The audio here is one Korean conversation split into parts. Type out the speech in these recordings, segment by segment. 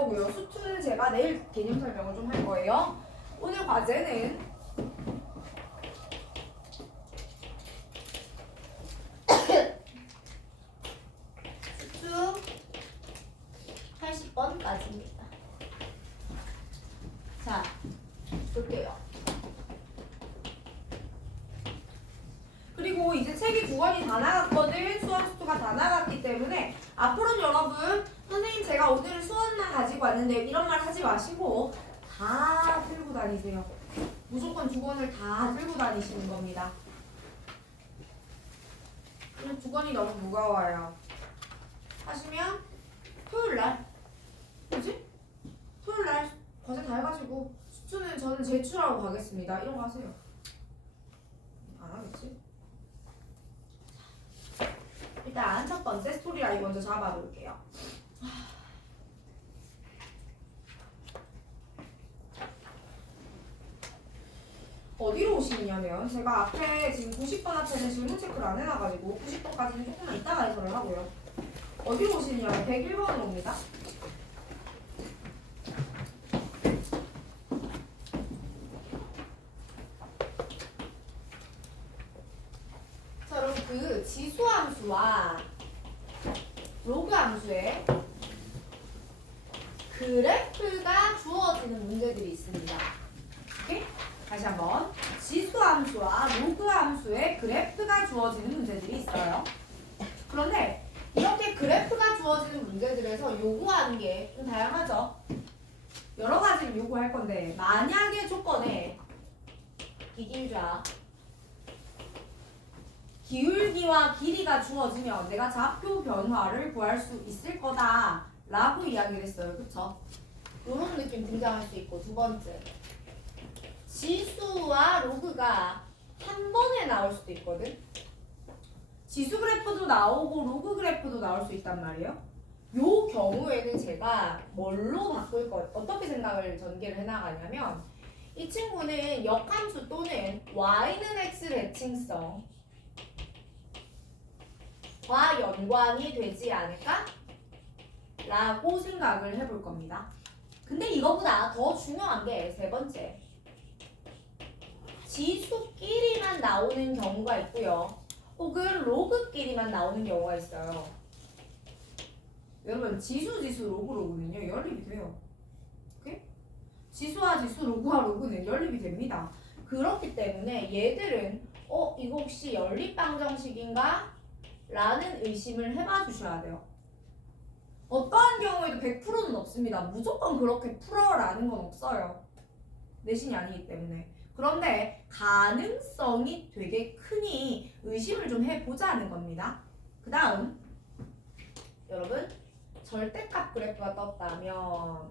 거고요. 수투는 제가 내일 개념 설명을 좀 할 거예요. 오늘 과제는 수투 80번까지입니다. 자, 볼게요. 그리고 이제 책이 9권이 다 나갔거든. 수원 수투가 다 나갔기 때문에 앞으로는 여러분 선생님 제가 오늘은 수원만 가지고 왔는데 이런 말 하지 마시고 다 들고 다니세요. 무조건 2권을 다 들고 다니시는 겁니다. 오늘 2권이 너무 무거워요. 하시면 토요일날 뭐지? 토요일날 과제 다 해가지고 수투는 저는 제출하고 가겠습니다. 이런 거 하세요. 안 하겠지? 일단 첫 번째 스토리 라인 먼저 잡아볼게요. 어디로 오시느냐면 제가 앞에 지금 90번 앞에는 질문 체크를 안 해놔가지고 90번까지는 조금만 이따가 해설을 하고요. 어디로 오시느냐면 101번으로 옵니다. 자, 여러분 그 지수 함수와 로그 함수에 그래프가 주어지는 문제들이 있습니다. 오케이? 다시 한번 지수 함수와 로그 함수에 그래프가 주어지는 문제들이 있어요. 그런데 이렇게 그래프가 주어지는 문제들에서 요구하는 게 좀 다양하죠. 여러 가지를 요구할 건데 만약의 조건에 기울기와 길이가 주어지면 내가 좌표 변화를 구할 수 있을 거다 라고 이야기를 했어요. 그쵸? 이런 느낌 등장할 수 있고, 두 번째 지수와 로그가 한 번에 나올 수도 있거든. 지수 그래프도 나오고 로그 그래프도 나올 수 있단 말이에요. 요 경우에는 제가 뭘로 바꿀 거, 어떻게 생각을 전개를 해나가냐면 이 친구는 역함수 또는 y는 x 대칭성 과 연관이 되지 않을까? 라고 생각을 해볼 겁니다. 근데 이거보다 더 중요한 게 세 번째. 지수끼리만 나오는 경우가 있고요. 혹은 로그끼리만 나오는 경우가 있어요. 여러분 지수, 로그는요 연립이 돼요. 오케이? 지수와 지수, 로그와 로그는 연립이 됩니다. 그렇기 때문에 얘들은 이거 혹시 연립방정식인가? 라는 의심을 해봐 주셔야 돼요. 어떠한 경우에도 100%는 없습니다. 무조건 그렇게 풀어라는 건 없어요. 내신이 아니기 때문에. 그런데 가능성이 되게 크니 의심을 좀 해보자는 겁니다. 그 다음 여러분 절대값 그래프가 떴다면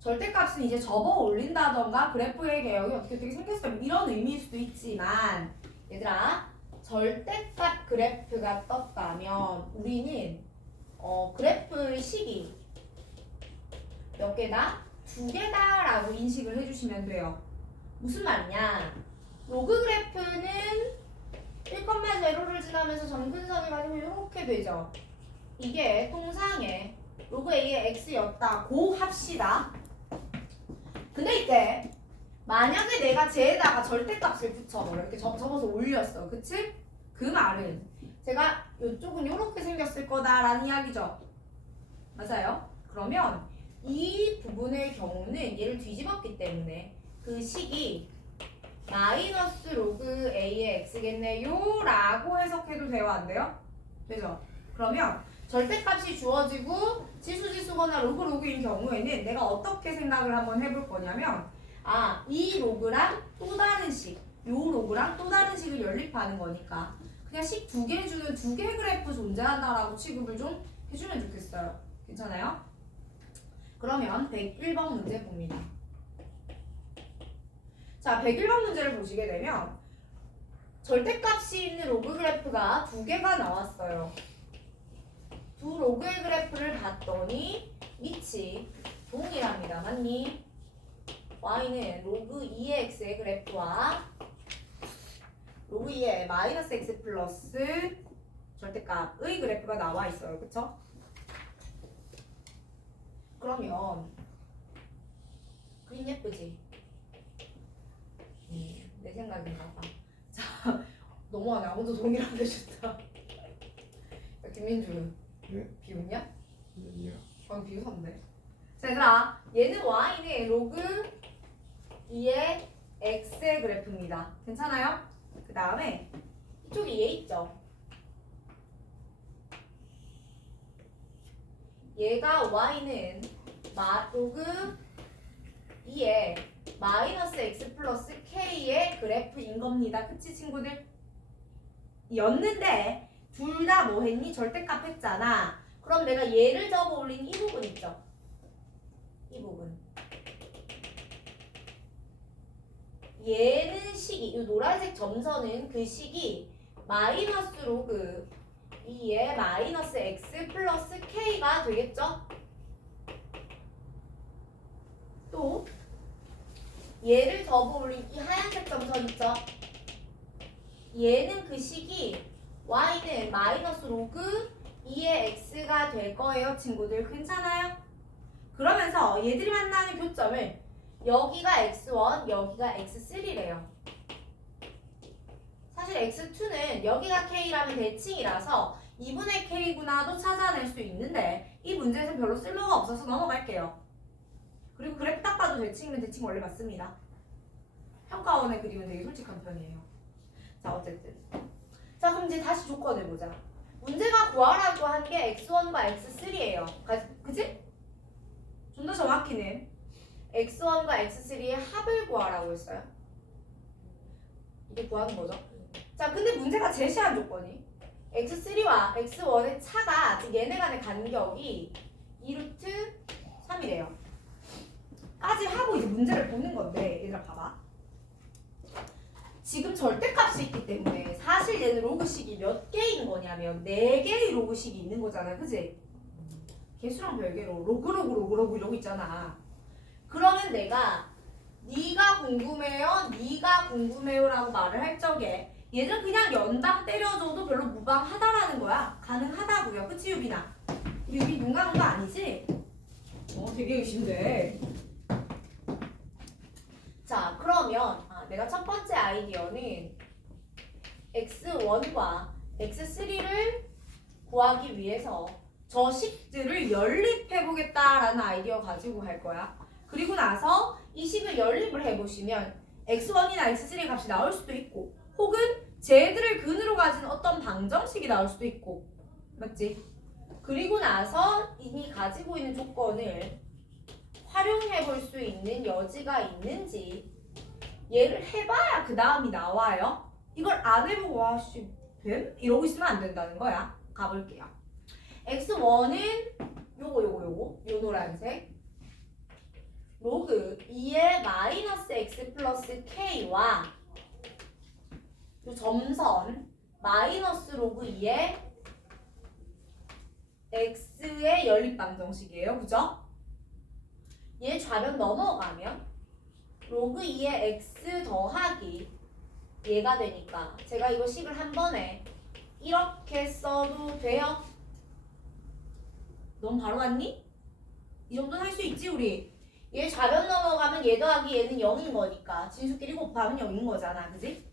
절대값은 이제 접어 올린다던가 그래프의 개혁이 어떻게 생겼어요 이런 의미일 수도 있지만 얘들아 절대값 그래프가 떴다면 우리는 그래프의 식이 몇 개다? 2개다 라고 인식을 해주시면 돼요. 무슨 말이냐? 로그 그래프는 1,0를 지나면서 점근선을 가지면 이렇게 되죠. 이게 통상의 로그 A의 X였다고 합시다. 근데 이때 만약에 내가 쟤에다가 절대값을 붙여 이렇게 접어서 올렸어. 그치? 그 말은 제가 이쪽은 이렇게 생겼을 거다라는 이야기죠. 맞아요? 그러면 이 부분의 경우는 얘를 뒤집었기 때문에 그 식이 마이너스 로그 A의 X겠네요 라고 해석해도 돼요? 안 돼요? 되죠? 그러면 절대값이 주어지고 지수거나 로그인 경우에는 내가 어떻게 생각을 한번 해볼 거냐면 이 로그랑 또 다른 식, 요 로그랑 또 다른 식을 연립하는 거니까 그냥 식 2개 주는 2개 그래프 존재한다라고 취급을 좀 해주면 좋겠어요. 괜찮아요? 그러면 101번 문제 봅니다. 자, 101번 문제를 보시게 되면 절대값이 있는 로그 그래프가 2개가 나왔어요. 두 로그의 그래프를 봤더니 밑이 동일합니다. 맞니? y는 로그 2의 x의 그래프와 로그 2의 마이너스 x 플러스 절대값의 그래프가 나와 있어요. 그쵸? 그러면 그림 예쁘지? 내 생각인가 봐. 자, 너무하네. 아무도 동의를 안 해줬다. 야, 김민주는 네? 비웃냐? 아니요. 방금 비웃었네. 자, 얘들아, 얘는 y는 로그 2의 x의 그래프입니다. 괜찮아요? 그 다음에 이쪽에 얘 있죠? 얘가 y는 로그 2의 마이너스 x 플러스 k의 그래프인 겁니다. 그치 친구들? 였는데 둘 다 뭐 했니? 절대값 했잖아. 그럼 내가 얘를 적어 올린 이 부분 있죠? 이 부분. 얘는 식이, 이 노란색 점선은 그 식이 마이너스 로그 2의 마이너스 x 플러스 k가 되겠죠? 또 얘를 접어 올린 이 하얀색 점선 있죠? 얘는 그 식이 y는 마이너스 로그 2의 x가 될 거예요, 친구들. 괜찮아요? 그러면서 얘들이 만나는 교점을 여기가 x1, 여기가 x3래요. 사실 x2는 여기가 k라면 대칭이라서 2분의 k구나도 찾아낼 수 있는데 이 문제에서는 별로 쓸모가 없어서 넘어갈게요. 그리고 그래프 딱 봐도 대칭이면 대칭 원래 맞습니다. 평가원의 그림은 되게 솔직한 편이에요. 자, 어쨌든. 자, 그럼 이제 다시 조건을 보자. 문제가 구하라고 한 게 x1과 x3예요. 그치? 좀 더 정확히는 x1과 x3의 합을 구하라고 했어요. 이게 구하는 거죠. 자, 근데 문제가 제시한 조건이 x3와 x1의 차가, 즉 얘네 간의 간격이 2루트 3이래요. 까지 하고 이제 문제를 보는 건데, 얘들아 봐봐. 지금 절대값이 있기 때문에 사실 얘는 로그식이 몇 개인 거냐면 4개의 로그식이 있는 거잖아. 그지? 개수랑 별개로 로그 이러고 있잖아. 그러면 내가 네가 궁금해요 라고 말을 할 적에 얘는 그냥 연당 때려줘도 별로 무방하다라는 거야. 가능하다고요. 그치 유빈아? 우리 유빈 눈 감은 거 아니지? 되게 의심돼. 자, 그러면 내가 첫 번째 아이디어는 x1과 x3를 구하기 위해서 저 식들을 연립해보겠다라는 아이디어 가지고 할 거야. 그리고 나서 이 식을 연립을 해보시면 x1이나 x3의 값이 나올 수도 있고 혹은 쟤들을 근으로 가진 어떤 방정식이 나올 수도 있고 맞지? 그리고 나서 이미 가지고 있는 조건을 활용해 볼 수 있는 여지가 있는지 얘를 해봐야 그 다음이 나와요. 이걸 안 해보고 와씨 뱀? 이러고 있으면 안 된다는 거야. 가볼게요. x1은 요거 요 노란색 로그 2의 마이너스 x 플러스 k와 요 점선 마이너스 로그 2의 x의 연립방정식이에요. 그죠? 얘 좌변 넘어가면 로그 2의 x 더하기 얘가 되니까 제가 이거 식을 한 번에 이렇게 써도 돼요? 넌 바로 왔니? 이 정도는 할 수 있지 우리? 얘 좌변 넘어가면 얘 더하기 얘는 0인 거니까 진수끼리 곱하면 0인 거잖아. 그지?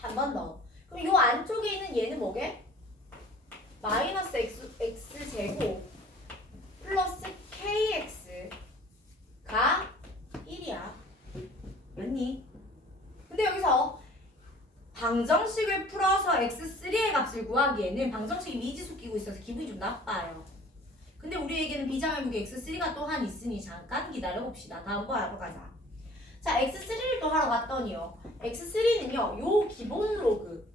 한 번 더. 그럼 요 안쪽에 있는 얘는 뭐게? 마이너스 x 제곱 플러스 kx가 1이야. 맞니? 근데 여기서 방정식을 풀어서 x3의 값을 구하기에는 방정식이 미지수 끼고 있어서 기분이 좀 나빠요. 근데 우리에게는 비정의무기 x3가 또한 있으니 잠깐 기다려봅시다. 다음 거 하러 가자. 자, x3를 또 하러 갔더니요. x3는요. 요 기본 로그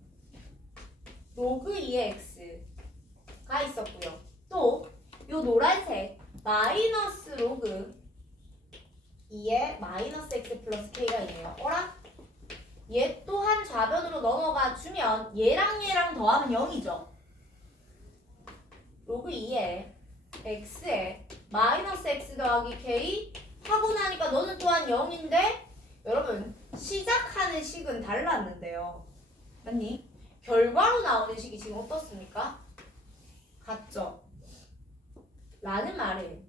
2의 x가 있었고요. 또 요 노란색 마이너스 로그 2의 마이너스 x 플러스 k가 있네요. 어라? 얘 또한 좌변으로 넘어가 주면 얘랑 더하면 0이죠. 로그 2의 x에 마이너스 x 더하기 k 하고 나니까 너는 또한 0인데 여러분 시작하는 식은 달랐는데요. 맞니? 결과로 나오는 식이 지금 어떻습니까? 같죠? 라는 말은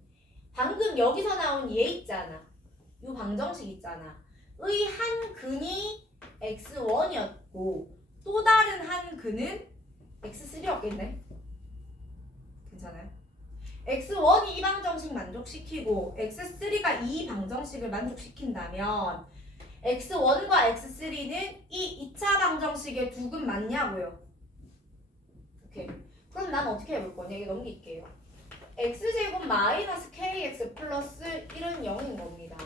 방금 여기서 나온 얘 있잖아. 요 방정식 있잖아. 의 한 근이 x1이었고 또 다른 한 근은 x3였겠네. 괜찮아요? x1이 이 방정식 만족시키고 x3가 이 방정식을 만족시킨다면 x1과 x3는 이 2차 방정식의 두 근 맞냐고요? 오케이. 그럼 난 어떻게 해볼 거냐? 이거 넘길게요. x제곱 마이너스 kx 플러스 1은 0인 겁니다.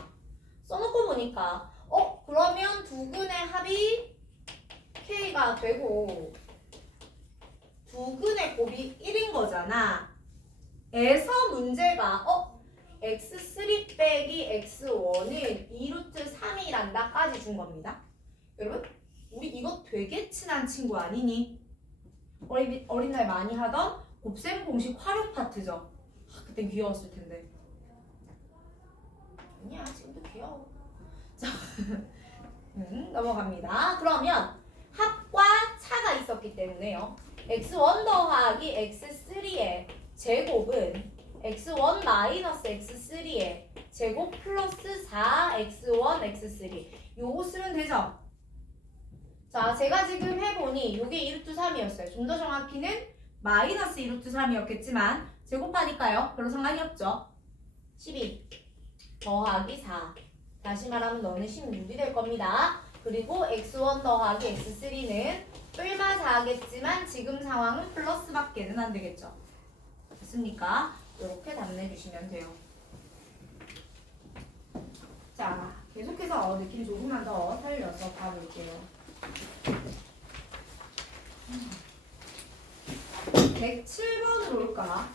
써놓고 보니까 그러면 두 근의 합이 k가 되고 두 근의 곱이 1인 거잖아. 에서 문제가 x3 빼기 x1은 2루트 3이란다까지 준 겁니다. 여러분 우리 이거 되게 친한 친구 아니니? 어린날 많이 하던 곱셈 공식 활용 파트죠. 그땐 귀여웠을 텐데. 아니야 지금도 귀여워. 자 넘어갑니다. 그러면 합과 차가 있었기 때문에요. x1 더하기 x3의 제곱은 x1 마이너스 x3의 제곱 플러스 4x1 x3 요거 쓰면 되죠? 자 제가 지금 해보니 요게 2루트 3이었어요. 좀 더 정확히는 마이너스 2루트 3이었겠지만 제곱하니까요 별로 상관이 없죠. 12 더하기 4 다시 말하면 너는 16이 될 겁니다. 그리고 x1 더하기 x3는 뿔마 4겠지만 지금 상황은 플러스밖에는 안 되겠죠. 됐습니까? 이렇게 답내주시면 돼요. 자, 계속해서 느낌 조금만 더 살려서 봐볼게요. 107번으로 올까?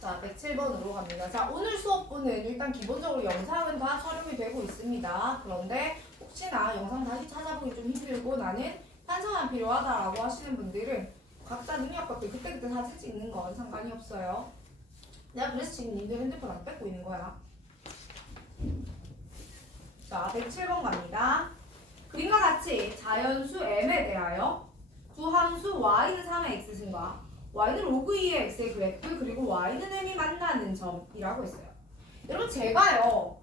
자, 107번으로 갑니다. 자, 오늘 수업분은 일단 기본적으로 영상은 다 촬영이 되고 있습니다. 그런데 혹시나 영상 다시 찾아보기 좀 힘들고 나는 편성만 필요하다라고 하시는 분들은 각자 능력껏 그때그때 사진 찍는 건 상관이 없어요. 내가 그래서 지금 님들 핸드폰 안 뺏고 있는 거야. 자, 107번 갑니다. 그림과 같이 자연수 m에 대하여 두 함수 y는 3의 x승과 y는 로그 2의 x의 그래프 그리고 y는 m이 만나는 점이라고 했어요. 여러분 제가요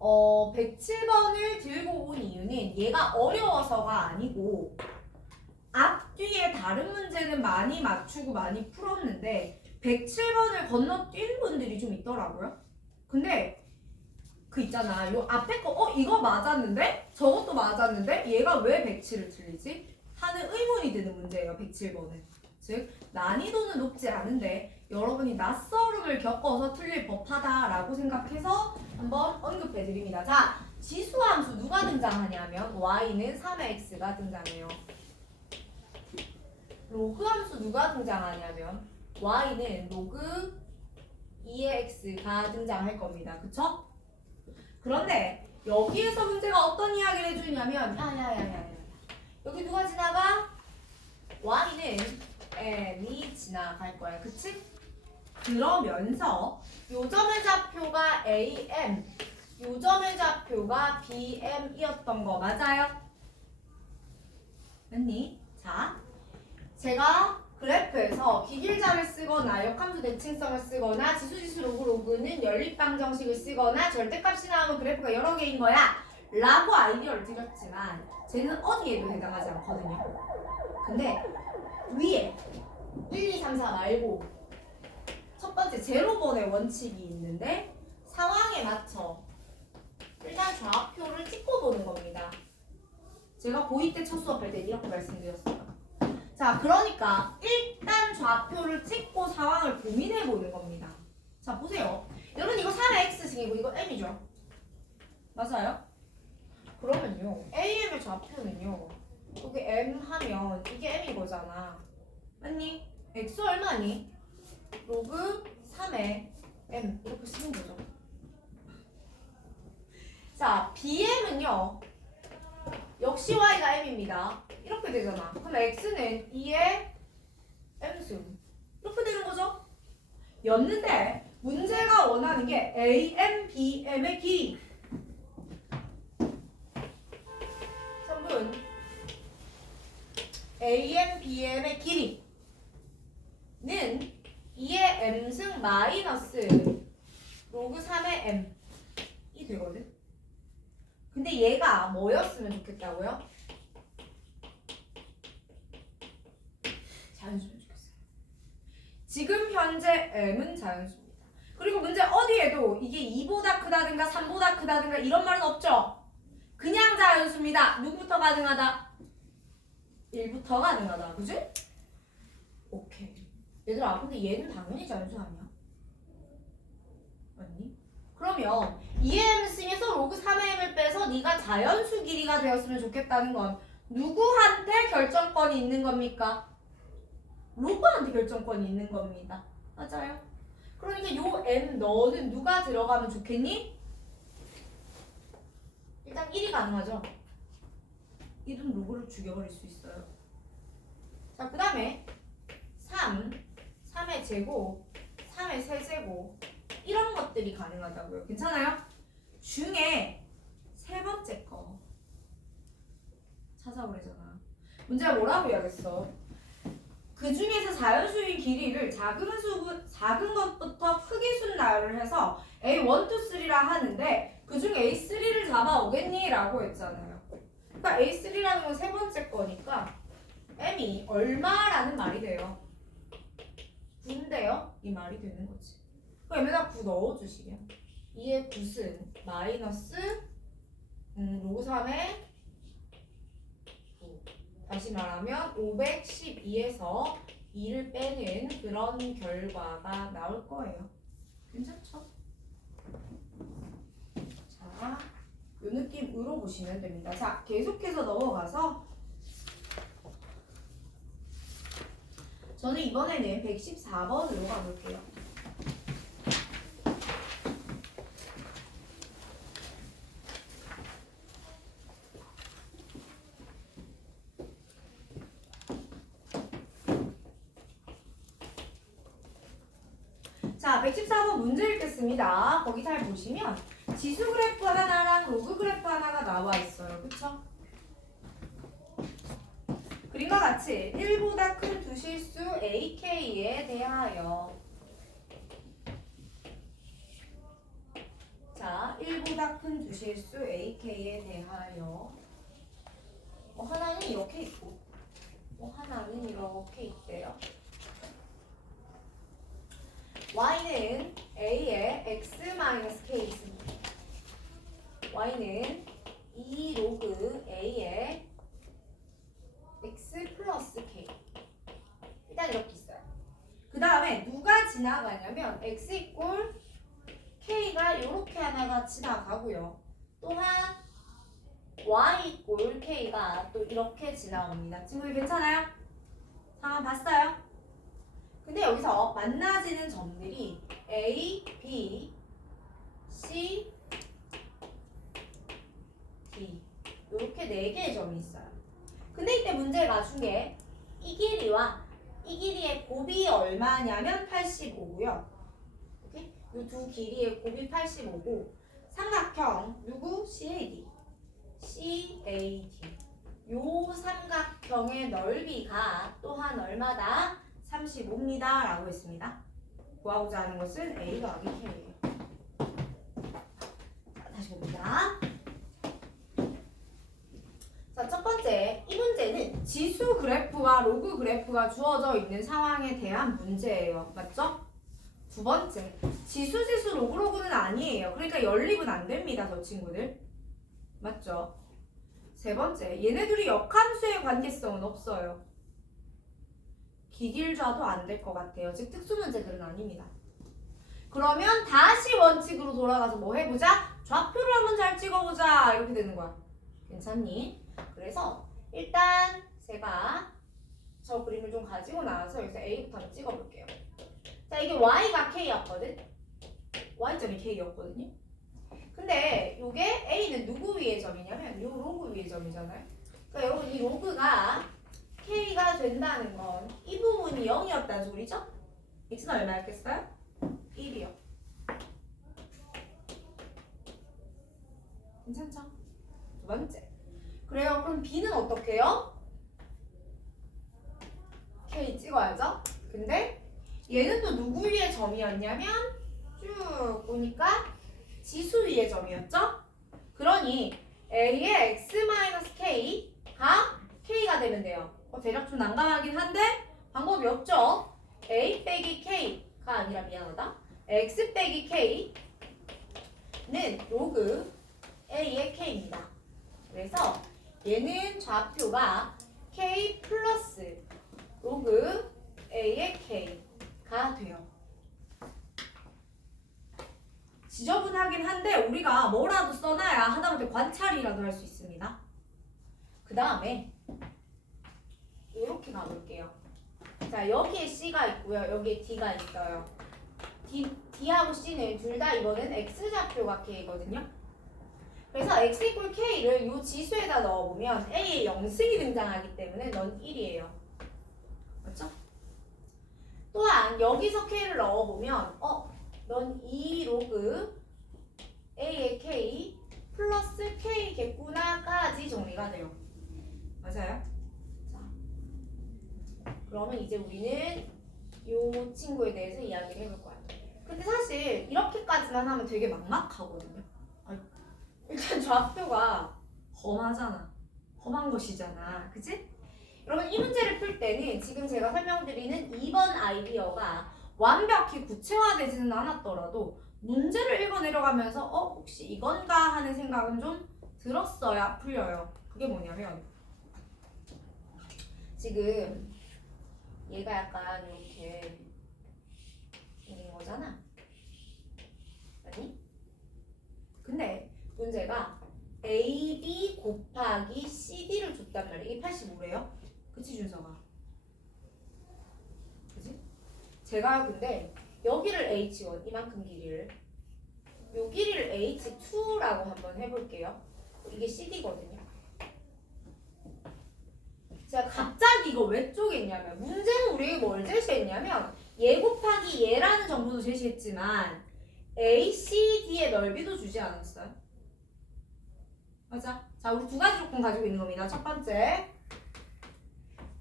107번을 들고 온 이유는 얘가 어려워서가 아니고 앞뒤에 다른 문제는 많이 맞추고 많이 풀었는데 107번을 건너뛴 분들이 좀 있더라고요. 근데 그 있잖아 요 앞에 거 이거 맞았는데 저것도 맞았는데 얘가 왜 107을 틀리지? 하는 의문이 드는 문제예요. 107번은. 즉 난이도는 높지 않은데 여러분이 낯설음을 겪어서 틀릴 법하다라고 생각해서 한번 언급해 드립니다. 자, 지수함수 누가 등장하냐면 y는 3의 x가 등장해요. 로그함수 누가 등장하냐면 y는 로그 2의 x가 등장할 겁니다. 그쵸? 그런데 여기에서 문제가 어떤 이야기를 해주냐면 야야야야 여기 누가 지나가? y는 m이 지나갈 거야. 그치? 그러면서 요점의 좌표가 am, 요점의 좌표가 bm이었던 거 맞아요? 맞니? 자, 제가 그래프에서 기길자를 쓰거나 역함수 대칭성을 쓰거나 지수지수 로그는 연립방정식을 쓰거나 절대값이 나오는 그래프가 여러 개인 거야 라고 아이디어를 드렸지만 쟤는 어디에도 해당하지 않거든요. 근데 위에 1, 2, 3, 4 말고 첫 번째 제로번의 원칙이 있는데 상황에 맞춰 일단 좌표를 찍고 보는 겁니다. 제가 고2 때 첫 수업할 때 이렇게 말씀드렸어요. 자, 그러니까 일단 좌표를 찍고 상황을 고민해 보는 겁니다. 자, 보세요. 여러분 이거 3의 x승이고 이거 m이죠? 맞아요? 그러면요 am의 좌표는요 여기 m 하면 이게 m인 거잖아. 맞니? x 얼마니? 로그 3의 m 이렇게 쓰는 거죠. 자, bm은요 역시 y가 m입니다. 이렇게 되잖아. 그럼 x는 2의 m승 이렇게 되는 거죠. 였는데 문제가 원하는 게 AM, BM의 길이. 성분 AM, BM의 길이는 2의 m승 마이너스 로그 3의 m이 되거든. 근데 얘가 뭐였으면 좋겠다고요? 자연수면 좋겠어요. 지금 현재 m은 자연수입니다. 그리고 문제 어디에도 이게 2보다 크다든가 3보다 크다든가 이런 말은 없죠? 그냥 자연수입니다. 누구부터 가능하다? 1부터 가능하다. 그지? 오케이. 얘들아 근데 얘는 당연히 자연수 아니야? 맞니? 그러면 2의 m승에서 로그 3의 m을 빼서 네가 자연수 길이가 되었으면 좋겠다는 건 누구한테 결정권이 있는 겁니까? 로그한테 결정권이 있는 겁니다. 맞아요? 그러니까 요 m 너는 누가 들어가면 좋겠니? 일단 1이 가능하죠? 1은 로그를 죽여버릴 수 있어요. 자, 그 다음에 3의 제곱, 3의 세제곱 이런 것들이 가능하다고요. 괜찮아요? 중에 세 번째 거 찾아오래잖아. 문제가 뭐라고 해야겠어? 그 중에서 자연수인 길이를 작은 것부터 크기 순 나열을 해서 A1, 2, 3라 하는데 그 중에 A3를 잡아오겠니? 라고 했잖아요. 그러니까 A3라는 건 세 번째 거니까 M이 얼마라는 말이 돼요? 9인데요? 이 말이 되는 거지. 그럼 M에다 9 넣어주시면 2의 9은 마이너스 로그 3의 9. 다시 말하면 512에서 2를 빼는 그런 결과가 나올 거예요. 괜찮죠? 자, 이 느낌으로 보시면 됩니다. 자, 계속해서 넘어가서 저는 이번에는 114번으로 가볼게요. 자, 114번 문제 읽겠습니다. 거기 잘 보시면 지수 그래프 하나랑 로그 그래프 하나가 나와 있어요. 그쵸? 그림과 같이 1보다 큰 두 실수 AK에 대하여 자, 1보다 큰 두 실수 AK에 대하여 하나는 이렇게 있고 하나는 이렇게 있대요. y는 a의 x-k 있습니다. y는 2 로그 a의 x 플러스 k 일단 이렇게 있어요. 그 다음에 누가 지나가냐면 x 이꼴 k가 이렇게 하나가 지나가고요. 또한 y 이꼴 k가 또 이렇게 지나옵니다. 친구들 괜찮아요? 상황 봤어요? 근데 여기서 만나지는 점들이 A, B, C, D 이렇게 4개의 점이 있어요. 근데 이때 문제가 준 게 이 길이와 이 길이의 곱이 얼마냐면 85고요. 이 두 길이의 곱이 85고 삼각형 누구? CAD. CAD. 요 삼각형의 넓이가 또한 얼마다? 35입니다. 라고 했습니다. 구하고자 하는 것은 A 더하기 K예요. 자, 다시 봅니다. 자, 첫 번째, 이 문제는 지수 그래프와 로그 그래프가 주어져 있는 상황에 대한 문제예요. 맞죠? 두 번째, 지수 로그는 아니에요. 그러니까 연립은 안 됩니다. 저 친구들. 맞죠? 세 번째, 얘네 둘이 역함수의 관계성은 없어요. 기길좌도 안 될 것 같아요. 즉 특수 문제들은 아닙니다. 그러면 다시 원칙으로 돌아가서 뭐 해보자? 좌표를 한번 잘 찍어보자. 이렇게 되는 거야. 괜찮니? 그래서 일단 제가 저 그림을 좀 가지고 나와서 여기서 A부터 한번 찍어볼게요. 자, 이게 Y가 K였거든? Y점이 K였거든요? 근데 이게 A는 누구 위의 점이냐면 이 로그 위의 점이잖아요. 그러니까 여러분 이 로그가 K가 된다는 건 이 부분이 0이었다는 소리죠? x는 얼마였겠어요? 1이요. 괜찮죠? 두 번째. 그래요. 그럼 B는 어떻게 해요? K 찍어야죠. 근데 얘는 또 누구 위의 점이었냐면 쭉 보니까 지수 위의 점이었죠? 그러니 A의 x-k가 K가 되면 돼요. 대략 좀 난감하긴 한데 방법이 없죠? A 빼기 K가 아니라 미안하다. X 빼기 K는 로그 A의 K입니다. 그래서 얘는 좌표가 K 플러스 로그 A의 K가 돼요. 지저분하긴 한데 우리가 뭐라도 써놔야 하다못해 관찰이라도 할 수 있습니다. 그 다음에 이렇게 가볼게요. 자, 여기에 C가 있고요. 여기에 D가 있어요. D하고 C는 둘 다 이거는 X좌표가 K거든요. 그래서 X 이퀄 K를 이 지수에다 넣어보면 A의 0승이 등장하기 때문에 넌 1이에요. 맞죠? 또한 여기서 K를 넣어보면 넌 2 로그 A의 K 플러스 K겠구나까지 정리가 돼요. 맞아요? 자, 그러면 이제 우리는 이 친구에 대해서 이야기를 해볼 거야. 근데 사실 이렇게까지만 하면 되게 막막하거든요. 일단 좌표가 험하잖아. 험한 것이잖아. 그치? 여러분 이 문제를 풀 때는 지금 제가 설명드리는 2번 아이디어가 완벽히 구체화되지는 않았더라도 문제를 읽어 내려가면서 혹시 이건가 하는 생각은 좀 들었어야 풀려요. 그게 뭐냐면 지금 얘가 약간 이렇게 생긴 거잖아. 아니? 근데 문제가 AB 곱하기 CD를 줬단 말이야. 이게 85래요. 그치 준서가? 그치? 제가 근데 여기를 H1 이만큼 길이를 요 길이를 H2라고 한번 해볼게요. 이게 CD거든요. 제가 갑자기 이거 왜 쪼갰냐면 문제는 우리에게 뭘 제시했냐면 얘 곱하기 얘라는 정보도 제시했지만 ACD의 넓이도 주지 않았어요? 맞아. 자, 우리 두 가지 조건 가지고 있는 겁니다. 첫 번째,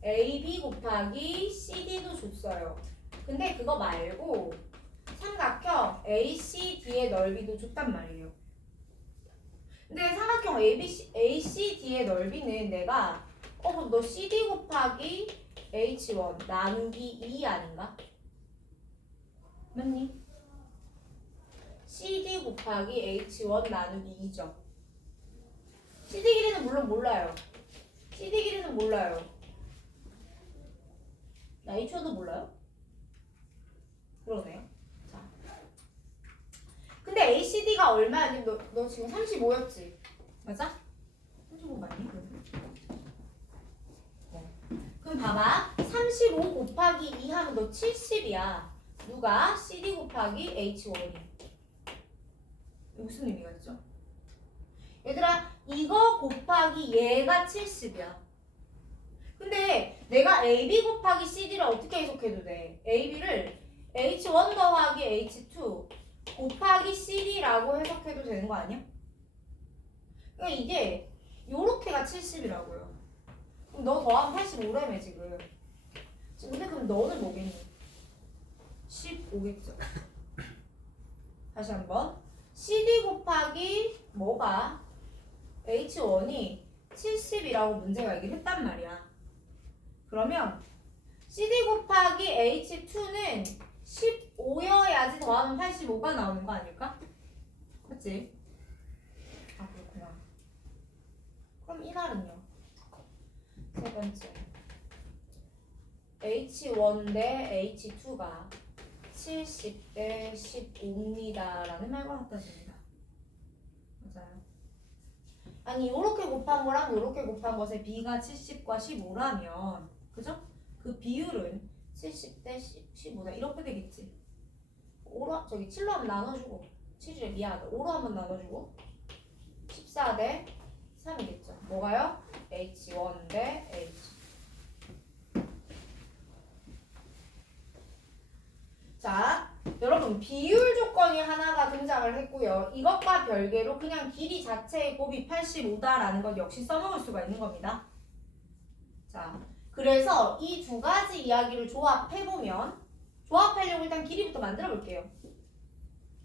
AB 곱하기 CD도 줬어요. 근데 그거 말고 삼각형 ACD의 넓이도 줬단 말이에요. 근데 삼각형 ACD의 넓이는 내가 너 CD 곱하기 H1 나누기 2 아닌가? 맞니? CD 곱하기 H1 나누기 2죠. CD 길이는 물론 몰라요. CD 길이는 몰라요. 나 H1도 몰라요? 그러네요. 자. 근데 ACD가 얼마였니? 너 지금 35였지? 맞아? 35 맞니? 그럼 봐봐. 35 곱하기 2 하면 너 70이야. 누가? CD 곱하기 H1이. 무슨 의미가 있죠? 얘들아, 이거 곱하기 얘가 70이야. 근데 내가 AB 곱하기 CD를 어떻게 해석해도 돼? AB를 H1 더하기 H2 곱하기 CD라고 해석해도 되는 거 아니야? 그러니까 이게 요렇게가 70이라고요. 그럼 너 더하면 85라며 지금. 근데 그럼 너는 뭐겠니? 15겠죠. 다시 한번. CD 곱하기 뭐가? H1이 70이라고 문제가 얘기를 했단 말이야. 그러면 CD 곱하기 H2는 15여야지 더하면 85가 나오는 거 아닐까? 맞지? 아 그렇구나. 그럼 이 말은요? 세 번째 H1 대 H2가 70 대 15입니다 라는 말과 같다집니다. 맞아요. 아니 요렇게 곱한 거랑 요렇게 곱한 것의 B가 70과 15라면 그죠? 그 비율은 70 대 15다 이렇게 되겠지. 5로 저기 7로 한번 나눠주고 7이래 미안하다 5로 한번 나눠주고 14 대 3이겠죠. 뭐가요? H1 대 H. 지금 비율 조건이 하나가 등장을 했고요. 이것과 별개로 그냥 길이 자체의 곱이 85다라는 것 역시 써먹을 수가 있는 겁니다. 자, 그래서 이 두 가지 이야기를 조합해보면 조합하려고 일단 길이부터 만들어 볼게요.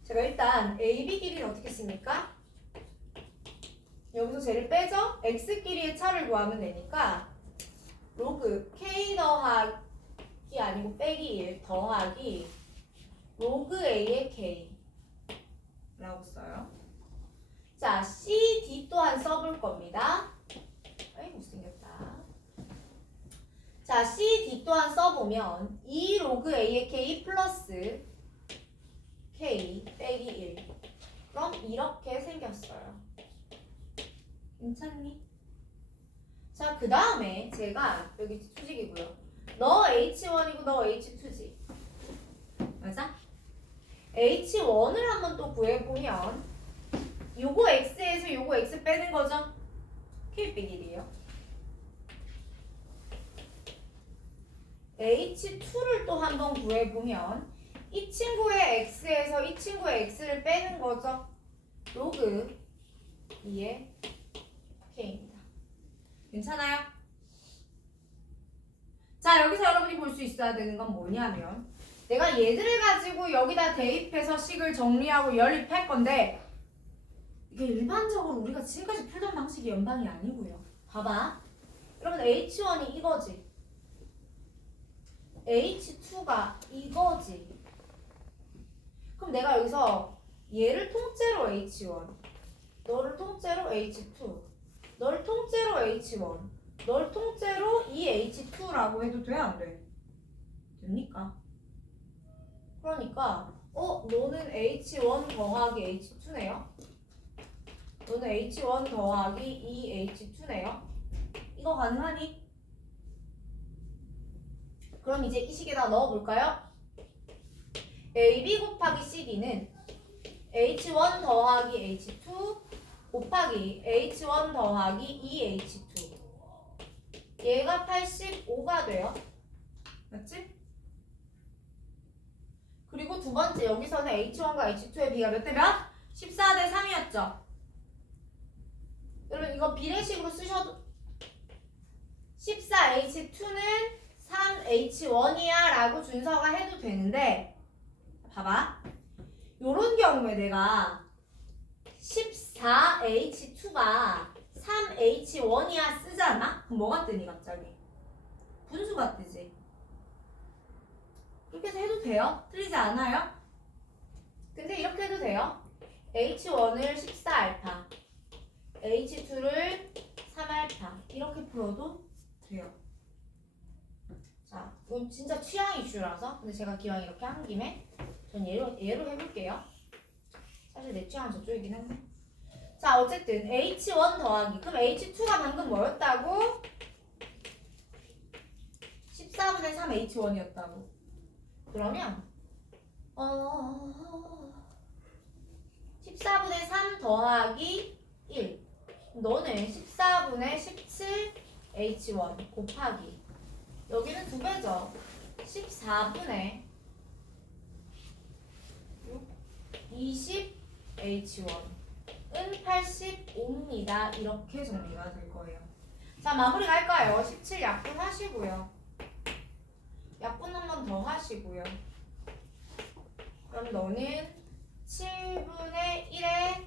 제가 일단 AB 길이는 어떻게 씁니까? 여기서 쟤를 빼죠? X 길이의 차를 구하면 되니까 로그 K 더하기 아니고 빼기 1 더하기 로그 A의 K 라고 써요. 자, CD 또한 써볼 겁니다. 아이 못생겼다. 자, CD 또한 써보면 2 로그 A의 K 플러스 K 빼기 1 그럼 이렇게 생겼어요. 괜찮니? 자, 그 다음에 제가 여기 수직이고요. 너 H1이고 너 H2지. 맞아? H1을 한번 또 구해보면 요거 X에서 요거 X 빼는 거죠? K 빼기 1이에요. H2를 또 한번 구해보면 이 친구의 X에서 이 친구의 X를 빼는 거죠? 로그 2의 K입니다. 괜찮아요? 자, 여기서 여러분이 볼 수 있어야 되는 건 뭐냐면 내가 얘들을 가지고 여기다 대입해서 식을 정리하고 연립할 건데 이게 일반적으로 우리가 지금까지 풀던 방식이 연방이 아니고요. 봐봐. 여러분 H1이 이거지. H2가 이거지. 그럼 내가 여기서 얘를 통째로 H1, 너를 통째로 H2, 널 통째로 H1, 널 통째로 이 H2라고 해도 돼? 안 돼? 됩니까? 그러니까 너는 H1 더하기 H2네요. 너는 H1 더하기 이 H2네요. 이거 가능하니? 그럼 이제 이 식에다 넣어볼까요? AB 곱하기 CD는 H1 더하기 H2 곱하기 H1 더하기 2H2 얘가 85가 돼요. 맞지? 그리고 두 번째 여기서는 H1과 H2의 비가 몇 대 몇? 14대 3이었죠. 여러분 이거 비례식으로 쓰셔도 14H2는 3H1이야 라고 준서가 해도 되는데 봐봐. 요런 경우에 내가 14H2가 3H1이야 쓰잖아? 그럼 뭐가 뜨니 갑자기? 분수가 뜨지. 그렇게 해서 해도 돼요? 틀리지 않아요? 근데 이렇게 해도 돼요. H1을 14알파, H2를 3알파 이렇게 풀어도 돼요. 자, 이건 진짜 취향 이슈라서 근데 제가 기왕 이렇게 한 김에 전 얘로 해볼게요. 사실 내 취향은 저쪽이긴 한데 자, 어쨌든 H1 더하기 그럼 H2가 방금 뭐였다고? 14분의 3 H1이었다고. 그러면 14분의 3 더하기 1 너는 14분의 17 H1 곱하기 여기는 2배죠. 14분의 20 H1은 85입니다. 이렇게 정리가 될 거예요. 자, 마무리 갈까요? 17 약분 하시고요. 약분 한 번 더 하시고요. 그럼 너는 7분의 1의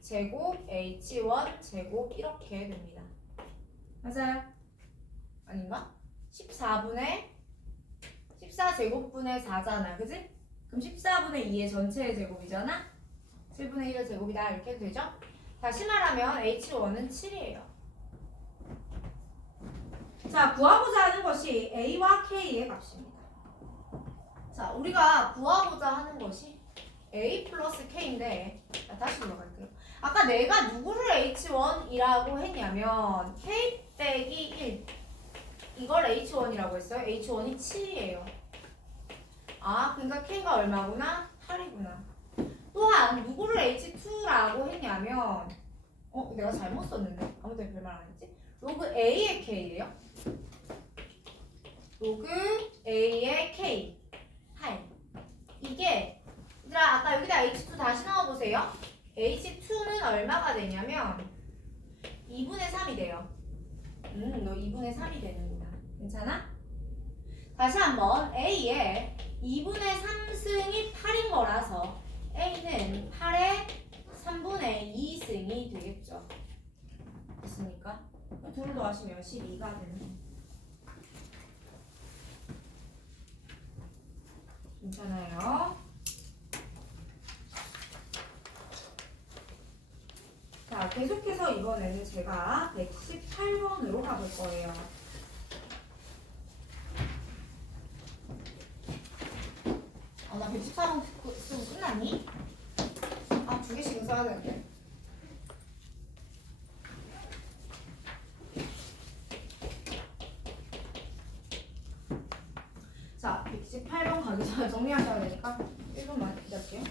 제곱 H1 제곱 이렇게 됩니다. 맞아요? 아닌가? 14제곱분의 4잖아. 그지? 그럼 14분의 2의 전체의 제곱이잖아? 7분의 1의 제곱이다. 이렇게 되죠? 다시 말하면 H1은 7이에요. 자, 구하고자 하는 것이 A와 K의 값입니다. 자, 우리가 구하고자 하는 것이 A 플러스 K인데 다시 돌아갈게요. 아까 내가 누구를 H1이라고 했냐면 K 빼기 1 이걸 H1이라고 했어요. H1이 7이에요. 아, 그러니까 K가 얼마구나? 8이구나. 또한 누구를 H2라고 했냐면 내가 잘못 썼는데 아무 데나 별말 안 했지? 로그 A의 K예요. 로그 A의 K 8 이게 자, 여기다 H2 다시 넣어보세요. H2는 얼마가 되냐면 2분의 3이 돼요. 너 2분의 3이 되는구나. 괜찮아? 다시 한번 A에 2분의 3승이 8인 거라서 A는 8의 3분의 2승이 되겠죠. 됐습니까? 둘을 더하시면 12가 되는. 괜찮아요? 자, 계속해서 이번에는 제가 118번으로 가볼 거예요. 나 114번 쓰고 끝났니? 아, 2개씩은 써야 되는데. 자, 118번 가기 전에 정리하셔야 되니까 1분만 기다릴게요.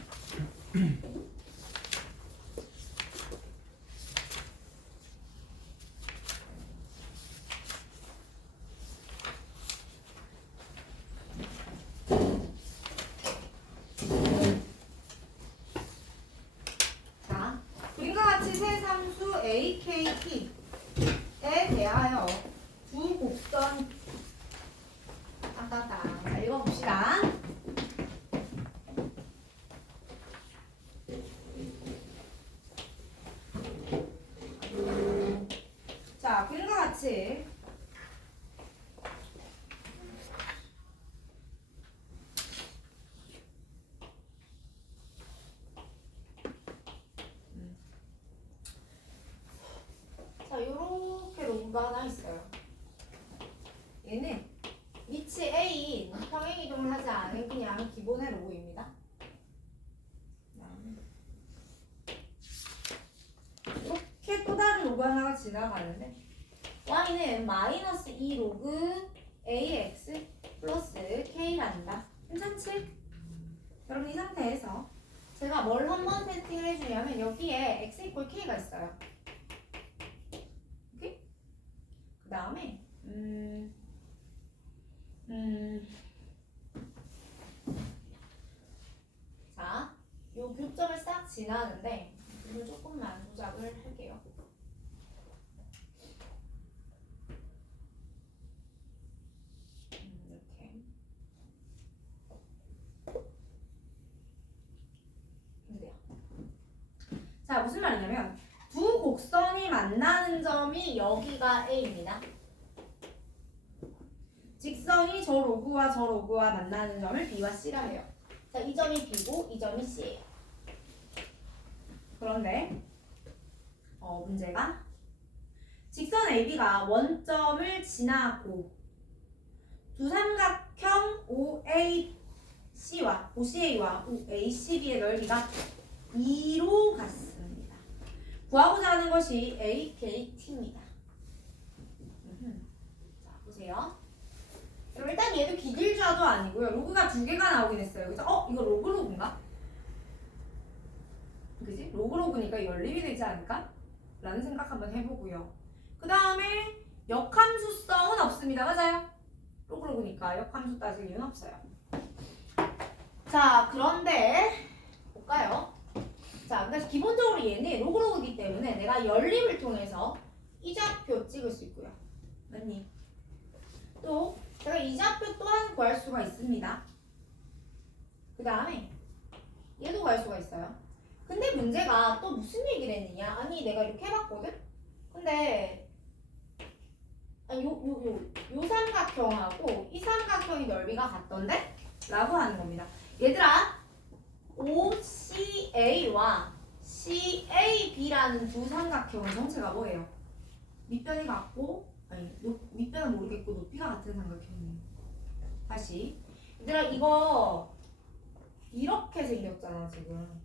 자, 그림과 같이 세 상수 A, K, T에 대하여 두 곡선 따따따. 자, 읽어봅시다. 자, 그림과 같이 자, 요렇게 로그가 하나 있어요. 얘는 위치 A인 평행 이동을 하지 않은 그냥 기본의 로그입니다. 이렇게 또 다른 로그 하나가 지나가는데 y는 마이너스 2 로그 ax 플러스 k란다. 괜찮지? 여러분 이 상태에서 제가 뭘 한번 세팅을 해주냐면 여기에 x 이퀄 k가 있어요. 오케이? 그 다음에 자, 요 교점을 싹 지나는데 이걸 조금만 조작을 할게요. 이렇게. 이래요. 자, 무슨 말이냐면 두 곡선이 만나는 점이 여기가 A입니다. 직선이 저 로그와 저 로그와 만나는 점을 B와 C라 해요. 자, 이 점이 B고 이 점이 C예요. 그런데 문제가 직선 AB가 원점을 지나고 두 삼각형 OAC와 OCA와 OACB의 넓이가 2로 같습니다. 구하고자 하는 것이 AKT입니다. 자, 보세요. 일단 얘도 기길좌도 아니고요. 로그가 두 개가 나오긴 했어요. 그래서 이거 로그인가? 그지? 로그니까 연립이 되지 않을까? 라는 생각 한번 해보고요. 그 다음에 역함수성은 없습니다. 맞아요? 로그니까 역함수 따질 이유는 없어요. 자, 그런데 볼까요? 자, 근데 기본적으로 얘는 로그이기 때문에 내가 연립을 통해서 이좌표 찍을 수 있고요. 맞니? 또 제가 이좌표 또한 구할 수가 있습니다. 그 다음에 얘도 구할 수가 있어요. 근데 문제가 또 무슨 얘기를 했느냐? 아니 내가 이렇게 해봤거든? 근데 요 삼각형하고 이 삼각형의 넓이가 같던데? 라고 하는 겁니다. 얘들아, OCA와 CAB라는 두 삼각형의 정체가 뭐예요? 밑변이 같고 밑변은 모르겠고 높이가 같은 삼각형이에요. 다시 얘들아, 이거 이렇게 생겼잖아 지금.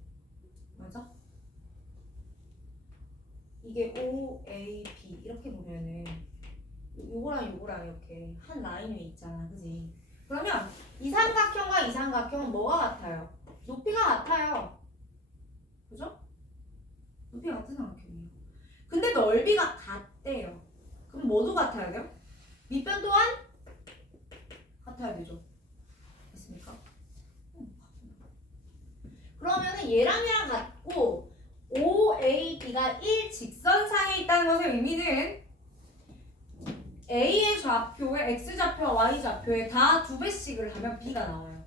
맞아? 이게 OAB 이렇게 보면은 요거랑 요거랑 이렇게 한 라인 위에 있잖아, 그지? 그러면 이 삼각형과 이 삼각형은 뭐가 같아요? 높이가 같아요. 그죠? 높이가 같은 삼각형이에요. 근데 넓이가 같대요. 그럼 뭐도 같아야 돼요? 밑변 또한 같아야 되죠. 됐습니까? 그러면은 얘랑 같고 OAB가 일직선상에 있다는 것의 의미는 A의 좌표에 X좌표와 Y좌표에 다 2배씩을 하면 B가 나와요.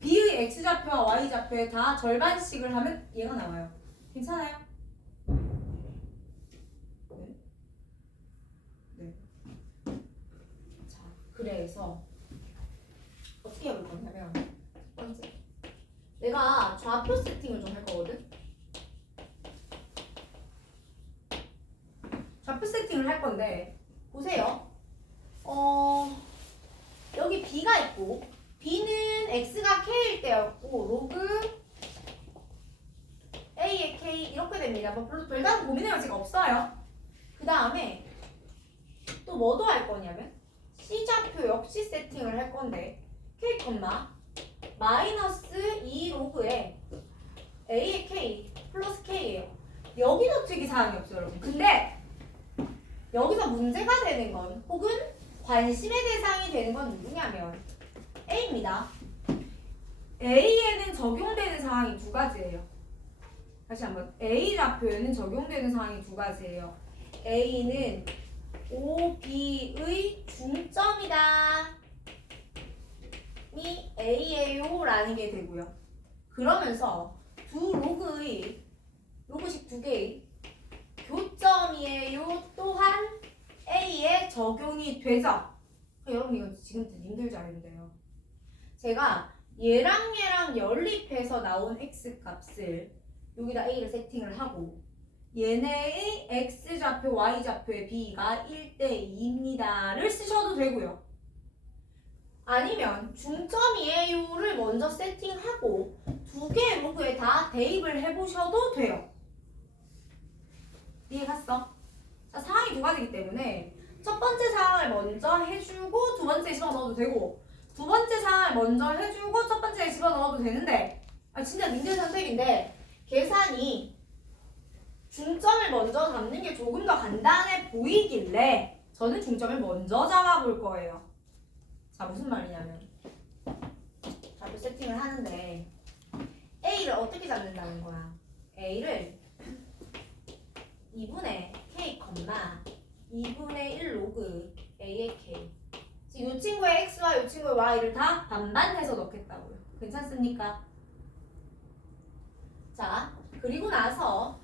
B의 X좌표와 Y좌표에 다 절반씩을 하면 얘가 나와요. 괜찮아요? 네. 자, 그래서 어떻게 해볼 거냐면 첫 번째, 내가 좌표 세팅을 좀 할 거거든? 좌표 세팅을 할 건데 보세요. 여기 B가 있고 B는 X가 K일 때였고 로그 A의 K 이렇게 됩니다. 뭐 별다른 고민할 여지가 없어요. 그 다음에 또 뭐도 할 거냐면 C좌표 역시 세팅을 할 건데 K, 마이너스 2 로그에 A의 K 플러스 K예요. 여기도 특이사항이 없어요, 여러분. 근데 여기서 문제가 되는 건 혹은 관심의 대상이 되는 건 누구냐면 A입니다. A에는 적용되는 사항이 두 가지예요. 다시 한번 A 좌표에는 적용되는 사항이 두 가지예요. A는 OB의 중점이다. 이 A예요 라는 게 되고요. 그러면서 두 로그의 로그식 두 개의 교점이에요 또한 A에 적용이 되죠. 여러분 이거 지금부터 님들 잘해도 돼요. 제가 얘랑 연립해서 나온 X 값을 여기다 A를 세팅을 하고 얘네의 X좌표, Y좌표의 B가 1대2입니다를 쓰셔도 되고요. 아니면 중점이에요를 먼저 세팅하고 두 개의 로그에 다 대입을 해보셔도 돼요. 이해 갔어? 자, 상황이 두 가지이기 때문에 첫 번째 상황을 먼저 해주고 두 번째 집어넣어도 되고 두 번째 상황을 먼저 해주고 첫 번째에 집어넣어도 되는데 진짜 님들 선택인데 계산이 중점을 먼저 잡는 게 조금 더 간단해 보이길래 저는 중점을 먼저 잡아볼 거예요. 자, 무슨 말이냐면 좌표 세팅을 하는데 A를 어떻게 잡는다는 거야? A를 2분의 K, 2분의 1 로그 A의 K. 지금 이 친구의 X와 이 친구의 Y를 다 반반해서 넣겠다고요. 괜찮습니까? 자, 그리고 나서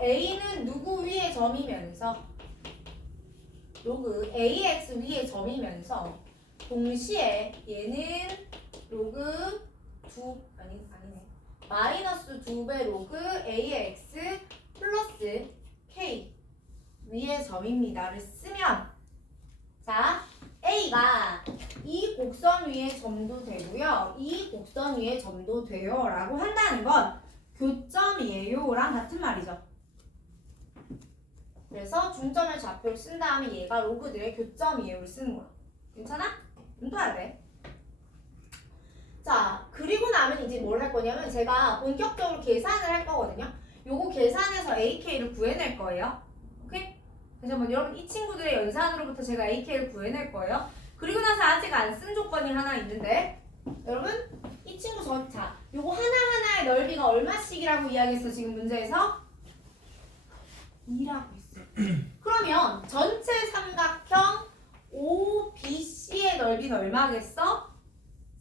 A는 누구 위에 점이면서 로그 AX 위에 점이면서 동시에 얘는 로그 아니네. 마이너스 2배 로그 AX 플러스 K 위에 점입니다를 쓰면 자, A가 이 곡선 위에 점도 되고요. 이 곡선 위에 점도 돼요. 라고 한다는 건 교점이에요. 랑 같은 말이죠. 그래서 중점을 좌표로 쓴 다음에 얘가 로그들의 교점이에요를 쓰는 거야. 괜찮아? 눈떠야 돼. 자, 그리고 나면 이제 뭘 할 거냐면 제가 본격적으로 계산을 할 거거든요. 요거 계산해서 AK를 구해낼 거예요. 오케이? 다시 한번 여러분 이 친구들의 연산으로부터 제가 AK를 구해낼 거예요. 그리고 나서 아직 안 쓴 조건이 하나 있는데 여러분 이 친구 자, 요거 하나하나의 넓이가 얼마씩이라고 이야기했어 지금 문제에서? 2라고 했어. 그러면 전체 삼각형 OBC의 넓이는 얼마겠어?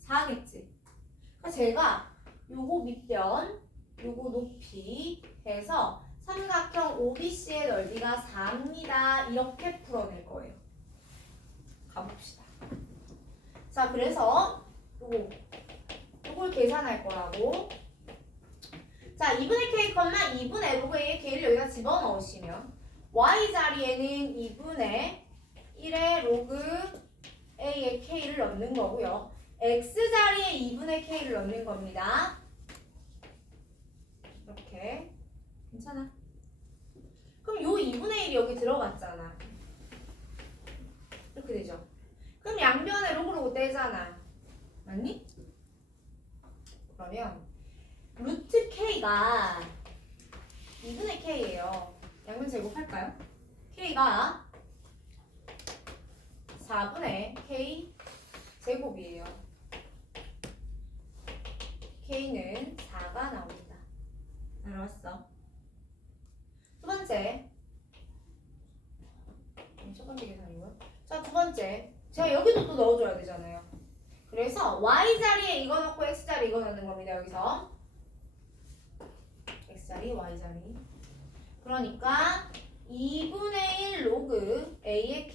4겠지. 그러니까 제가 요거 밑변, 요거 높이 해서 삼각형 OBC의 넓이가 4입니다. 이렇게 풀어낼 거예요. 가봅시다. 자, 그래서 요걸 계산할 거라고. 자, 2분의 K, 2분의 로그 A의 K를 여기다 집어넣으시면 Y 자리에는 2분의 1의 로그 A의 K를 넣는 거고요. X 자리에 2분의 K를 넣는 겁니다. 이렇게. 괜찮아? 그럼 요 2분의 1이 여기 들어갔잖아. 이렇게 되죠. 그럼 양변에 로그 떼잖아. 맞니? 그러면 루트 K가 2분의 K예요. 양변 제곱할까요? K가 4분의 K 제곱이에요. k는 4가 나옵니다. 알았어. 두 번째. 첫 번째 계산이고요. 자, 두 번째. 제가 여기도 또 넣어줘야 되잖아요. 그래서 y자리에 이거 넣고 x자리에 이거 넣는 겁니다. 여기서 x자리, y자리. 그러니까 2분의 1 로그 a의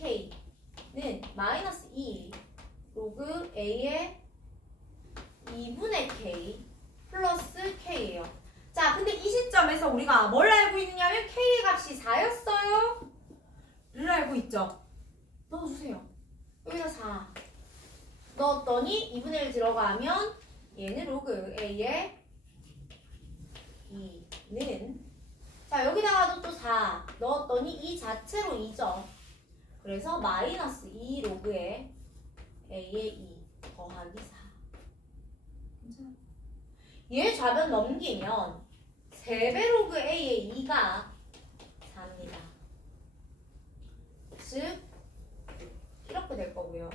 k는 마이너스 2 로그 a의 2분의 k 플러스 k예요. 자, 근데 이 시점에서 우리가 뭘 알고 있느냐면 k의 값이 4였어요. 를 알고 있죠. 넣어주세요. 여기다 4 넣었더니 2분의 1 들어가면 얘는 로그 a의 2는 자, 여기다가도 또 4 넣었더니 이 자체로 2죠. 그래서 마이너스 2 로그에 a의 2 더하기 4. 괜찮아. 얘 좌변 넘기면 3배 로그 a의 2가 4입니다. 즉 이렇게 될 거고요.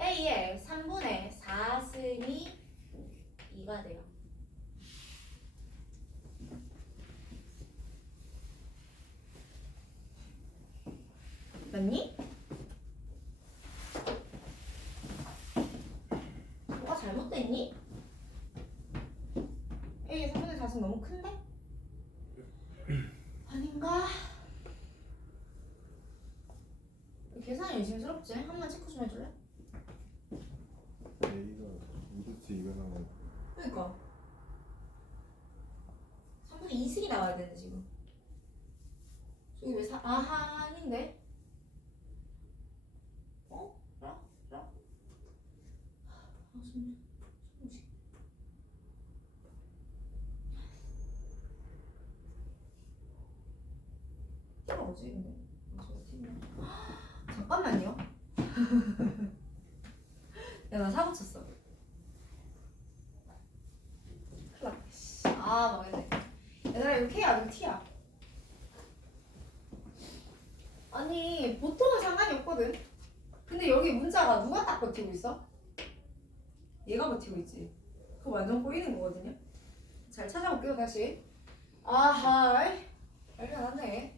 a의 3분의 4승이 2가 돼요. 맞니? 뭐가 잘못됐니? A의 3분의 4승 너무 큰데? 아닌가? 계산이 의심스럽지? 한 번만 체크 좀 해줄래? A가 루트 2가 나와요. 그니까 3분의 2승이 나와야 되는데 지금 저기 왜 아하 아닌데? 어? 그래? 무슨 티가 뭐지 근데? 잠깐만요. 야, 나 사고 쳤어. 큰일 났다. 아, 망했네. 얘들아, 이거 K야, 아니면 T야? 아니, 보통은 상관이 없거든. 근데 여기 문자가 누가 딱 버티고 있어? 얘가 버티고 있지. 그거 완전 꼬이는 거거든요. 잘 찾아볼게요, 다시. 아하, 열려 났네.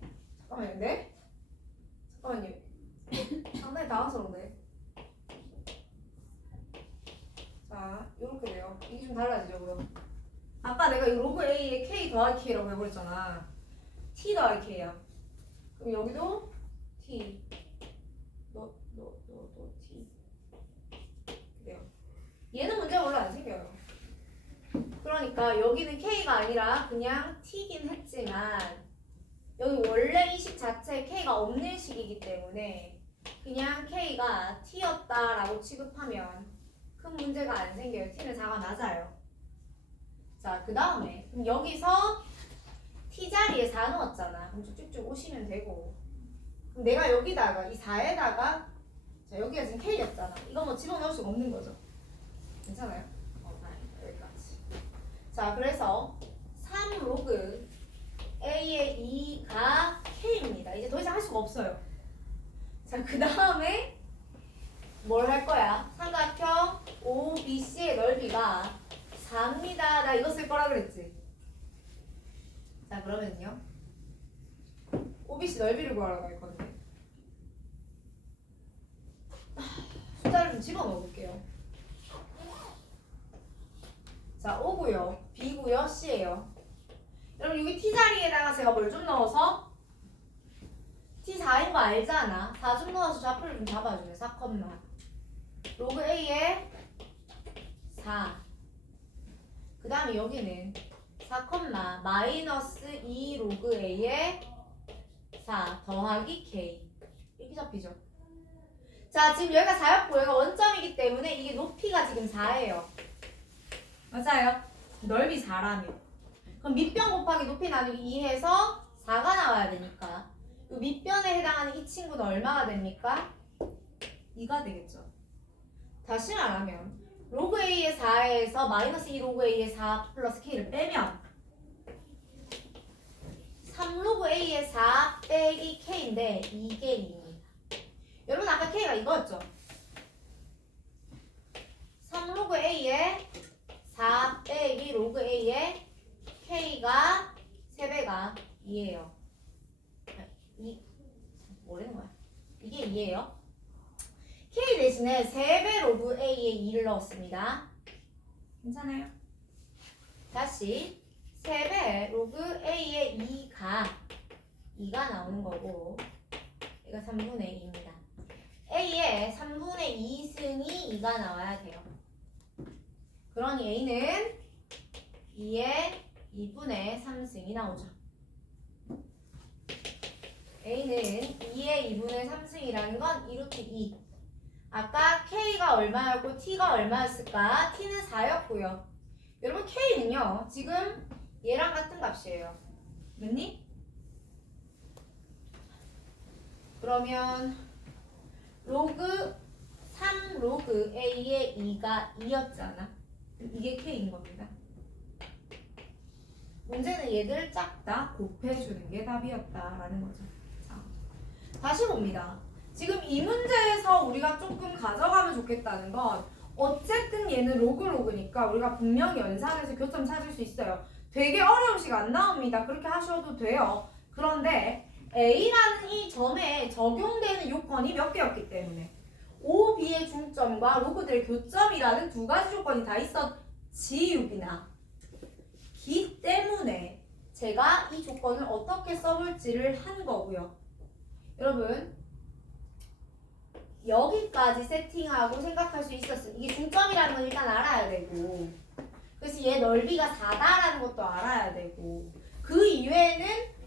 잠깐만요, 근데? 잠깐만요. 상당히 당황스러운데. 자, 요렇게 돼요. 이게 좀 달라지죠, 그럼? 아까 내가 이 로그 A에 K 더하기 K라고 해버렸잖아. T 더하기 K야. 그럼 여기도 T. 너 T. 그래요. 얘는 문제가 원래 안 생겨요. 그러니까 여기는 K가 아니라 그냥 T긴 했지만 여기 원래 이 식 자체에 K가 없는 식이기 때문에 그냥 K가 T였다라고 취급하면 큰 문제가 안 생겨요. T는 4가 맞아요. 자, 그 다음에 그럼 여기서 T 자리에 4 넣었잖아. 그럼 쭉쭉 오시면 되고 그럼 내가 여기다가 이 4에다가 자, 여기가 지금 K였잖아. 이거 뭐 집어넣을 수가 없는 거죠. 괜찮아요? 다행이다. 여기까지. 자, 그래서 3 로그 A의 2가 K입니다. 이제 더 이상 할 수가 없어요. 자, 그 다음에 뭘 할 거야? 삼각형 OBC의 넓이가 4입니다. 나 이거 쓸 거라 그랬지? 자, 그러면요. OBC 넓이를 구하라고 했거든요. 숫자를 좀 집어넣어 볼게요. 자, O고요. B고요. C예요. 여러분 여기 T 자리에다가 제가 뭘 좀 넣어서 T 4인 거 알잖아. 4 좀 넣어서 좌표를 좀 잡아주네. 4, 로그 A에 4. 그 다음에 여기는 4, 마이너스 2 로그 A에 4 더하기 K. 이렇게 잡히죠. 자, 지금 여기가 4였고 여기가 원점이기 때문에 이게 높이가 지금 4예요. 맞아요. 넓이 4라며. 그럼 밑변 곱하기 높이 나누기 2해서 4가 나와야 되니까 이 밑변에 해당하는 이 친구는 얼마가 됩니까? 2가 되겠죠. 다시 말하면 로그 A의 4에서 마이너스 2 로그 A의 4 플러스 K를 빼면 3 로그 A의 4 빼기 K인데 이게 2입니다. 여러분 아까 K가 이거였죠? 3 로그 A의 4 빼기 로그 A의 K가 3배가 2예요. 뭐라는 거야? 이게 2예요. K 대신에 3배 로그 A에 2를 넣었습니다. 괜찮아요? 다시 3배 로그 A에 2가 나오는 거고 이거 3분의 2입니다. A의 3분의 2승이 2가 나와야 돼요. 그러니 A는 2의 2분의 3승이 나오죠. A는 2의 2분의 3승이라는 건 2루트 2. 아까 K가 얼마였고 T가 얼마였을까? T는 4였고요. 여러분 K는요. 지금 얘랑 같은 값이에요. 맞니? 그러면 로그 3 로그 A의 2가 2였잖아. 이게 K인 겁니다. 문제는 얘들 쫙 다 곱해주는 게 답이었다라는 거죠. 자, 다시 봅니다. 지금 이 문제에서 우리가 조금 가져가면 좋겠다는 건 어쨌든 얘는 로그니까 우리가 분명히 연산해서 교점 찾을 수 있어요. 되게 어려운 시간 안 나옵니다. 그렇게 하셔도 돼요. 그런데 A라는 이 점에 적용되는 요건이 몇 개였기 때문에 O, B의 중점과 로그들의 교점이라는 두 가지 조건이 다 있었지육이나 기 때문에 제가 이 조건을 어떻게 써볼지를 한 거고요. 여러분 여기까지 세팅하고 생각할 수 있었으면 이게 중점이라는 건 일단 알아야 되고 그래서 얘 넓이가 4다라는 것도 알아야 되고 그 이외에는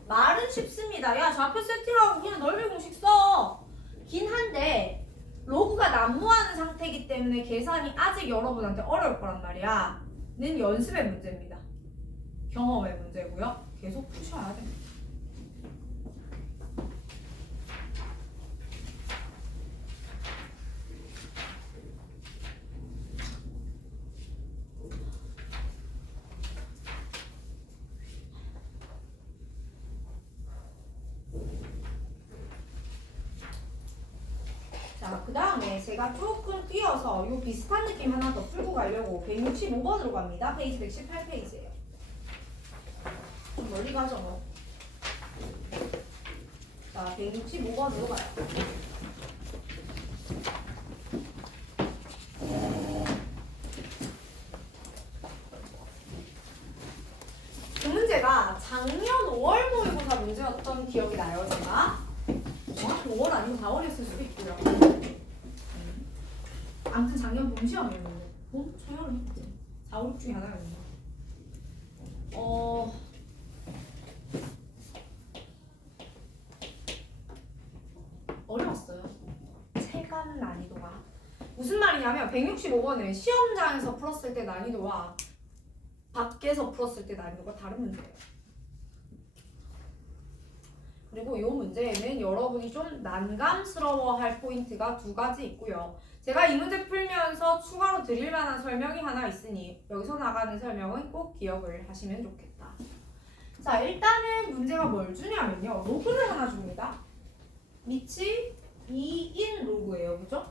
말은 쉽습니다. 야 좌표 세팅하고 그냥 넓이 공식 써. 긴 한데 로그가 난무하는 상태이기 때문에 계산이 아직 여러분한테 어려울 거란 말이야. 는 연습의 문제입니다. 경험의 문제고요. 계속 푸셔야 됩니다. 자, 그 다음에 제가 조금 뛰어서 요 비슷한 느낌 하나 더 풀고 가려고 165번으로 갑니다. 페이지 118페이지예요. 좀 멀리 가죠 뭐. 자, 165번으로 가요. 그 문제가 작년 5월 모의고사 문제였던 기억이 나요, 제가. 5월 아니고 4월이었을 수도 있고요. 아무튼 작년 봄 시험이었는데 봄? 초여름? 4, 5, 6 중에 하나였는데 어려웠어요. 체감 난이도가 무슨 말이냐면 165번은 시험장에서 풀었을 때 난이도와 밖에서 풀었을 때 난이도가 다른 문제예요. 그리고 이 문제에는 여러분이 좀 난감스러워할 포인트가 두 가지 있고요. 제가 이 문제 풀면서 추가로 드릴 만한 설명이 하나 있으니 여기서 나가는 설명은 꼭 기억을 하시면 좋겠다. 자, 일단은 문제가 뭘 주냐면요. 로그를 하나 줍니다. 밑이 2인 로그예요. 그죠?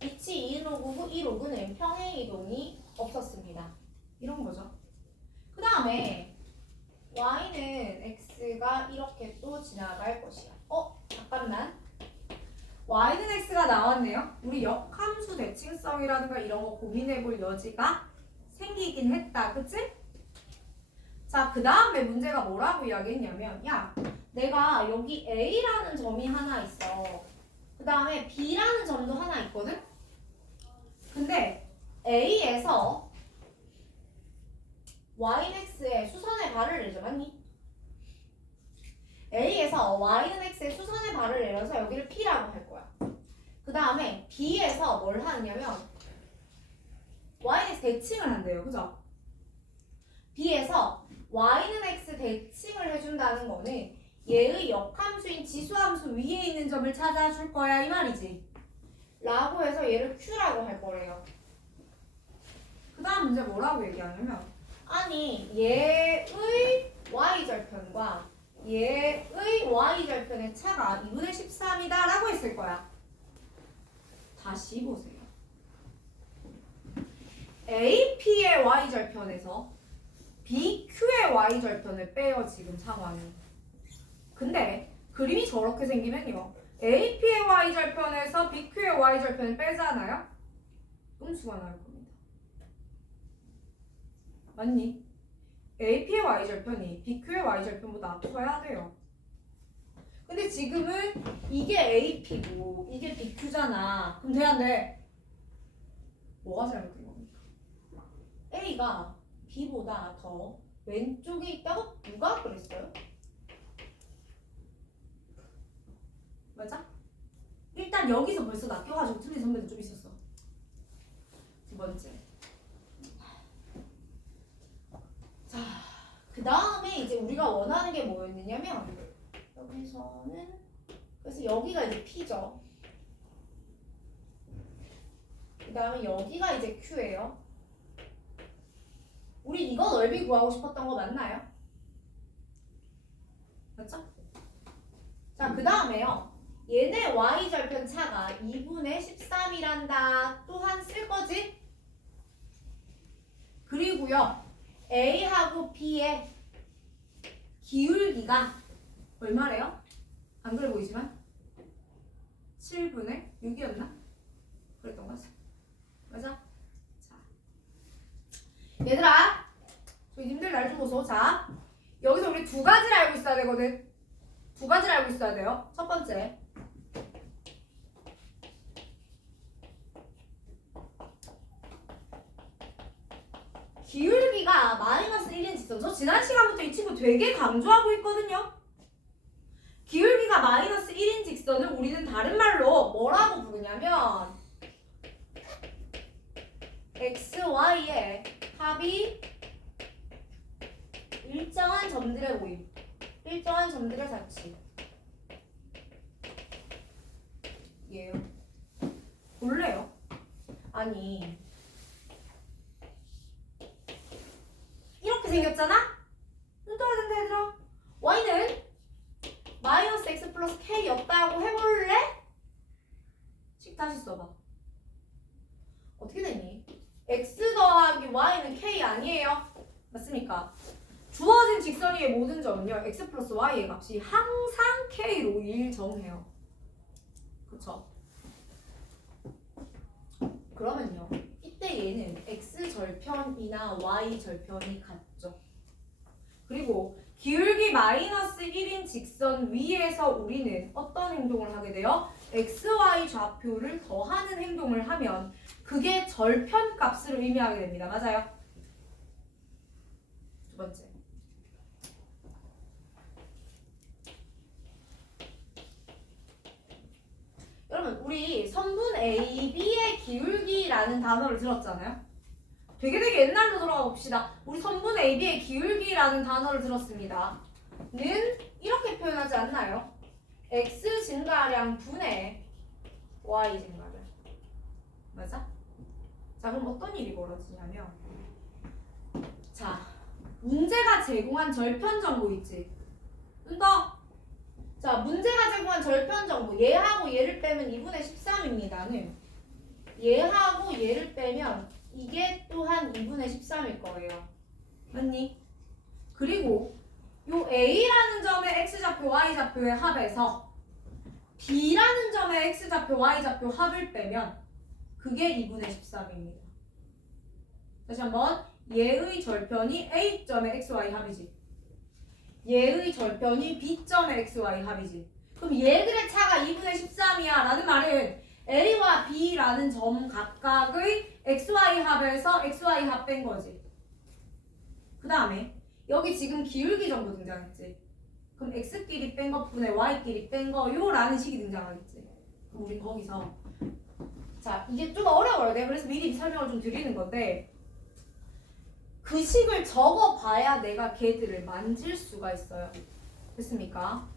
밑이 2인 로그고 이 로그는 평행 이동이 없었습니다. 이런 거죠. 그 다음에 y는 x가 이렇게 또 지나갈 것이야. 잠깐만. y는 x가 나왔네요. 우리 역함수 대칭성이라든가 이런 거 고민해볼 여지가 생기긴 했다. 그치? 자, 그 다음에 문제가 뭐라고 이야기했냐면 야, 내가 여기 a라는 점이 하나 있어. 그 다음에 b라는 점도 하나 있거든? 근데 a에서 y는 x에 수선의 발을 내죠. 맞니? A에서 y는 x에 수선의 발을 내려서 여기를 P라고 할 거야. 그 다음에 B에서 뭘 하느냐면 y는 x 대칭을 한대요. 그죠? B에서 y는 x 대칭을 해준다는 거는 얘의 역함수인 지수함수 위에 있는 점을 찾아줄 거야 이 말이지. 라고 해서 얘를 Q라고 할 거래요. 그 다음 문제 뭐라고 얘기하냐면 아니 얘의 y절편과 얘의 y절편의 차가 다시 보세요. AP의 y절편에서 BQ의 y절편을 빼요 지금 상황이. 근데 그림이 저렇게 생기면요. AP의 y절편에서 BQ의 y절편을 빼잖아요. 음수가 나올 겁니다. 맞니? AP의 y절편이 BQ의 y절편보다 커야 돼요. 근데 지금은 이게 AP고 이게 BQ잖아. 그럼 돼야 안 돼? 뭐가 잘못된 겁니까? A가 B보다 더 왼쪽에 있다고 누가 그랬어요? 맞아? 일단 여기서 벌써 낚여가지고 틀린 선배도 좀 있었어. 두 번째. 자, 그 다음에 이제 우리가 원하는 게 뭐였느냐면 여기서는 그래서 여기가 이제 P죠. 그 다음에 여기가 이제 Q예요. 우리 이거 넓이 구하고 싶었던 거 맞나요? 맞죠? 자, 그 다음에요. 얘네 y절편 차가 2분의 13이란다. 또한 쓸 거지? 그리고요. A하고 B의 기울기가 얼마래요? 안 그래 보이지만 7분의 6이었나? 그랬던 거 같아. 맞아? 자, 얘들아, 저희 님들 날 좀 보소. 자, 여기서 우리 두 가지를 알고 있어야 되거든. 두 가지를 알고 있어야 돼요. 첫 번째, 기울기가 마이너스 1인 직선. 저 지난 시간부터 이 친구 되게 강조하고 있거든요. 기울기가 마이너스 1인 직선을 우리는 다른 말로 뭐라고 부르냐면 x, y의 합이 일정한 점들의 모임, 일정한 점들의 자치. 예요. 볼래요? 아니 이렇게 생겼잖아? 눈 떠야 된다 얘들아. y는 마이너스 x 플러스 k였다고 해볼래? 식 다시 써봐. 어떻게 되니? x 더하기 y는 k 아니에요? 맞습니까? 주어진 직선 위의 모든 점은요 x 플러스 y의 값이 항상 k로 일정해요. 그쵸? 그러면요 이때 얘는 x절편이나 y절편이 같죠. 그리고 기울기 마이너스 1인 직선 위에서 우리는 어떤 행동을 하게 돼요? xy 좌표를 더하는 행동을 하면 그게 절편값을 의미하게 됩니다. 맞아요? 두 번째, 여러분 우리 선분 AB의 기울기라는 단어를 들었잖아요. 되게 옛날로 돌아가 봅시다. 우리 선분 AB의 기울기라는 단어를 들었습니다. 는 이렇게 표현하지 않나요? x 증가량 분의 y 증가량. 맞아? 자, 그럼 어떤 일이 벌어지냐면 자, 문제가 제공한 절편 정보 있지? 눈 떠! 자, 문제가 제공한 절편 정보 얘하고 얘를 빼면 2분의 13입니다는 얘하고 얘를 빼면 이게 또한 2분의 13일 거예요. 맞니? 그리고 요 A라는 점의 X좌표, Y좌표의 합에서 B라는 점의 X좌표, Y좌표 합을 빼면 그게 2분의 13입니다. 다시 한번 얘의 절편이 A점의 XY 합이지. 얘의 절편이 B점의 XY 합이지. 그럼 얘들의 차가 2분의 13이야 라는 말은 A와 B라는 점 각각의 XY 합에서 XY 합 뺀 거지. 그 다음에 여기 지금 기울기 정보 등장했지. 그럼 X끼리 뺀 것분에 Y끼리 뺀 거요 라는 식이 등장하겠지. 그럼 우린 거기서 자, 이게 좀 어려워요. 내가 그래서 미리 설명을 좀 드리는 건데 그 식을 적어봐야 내가 걔들을 만질 수가 있어요. 됐습니까?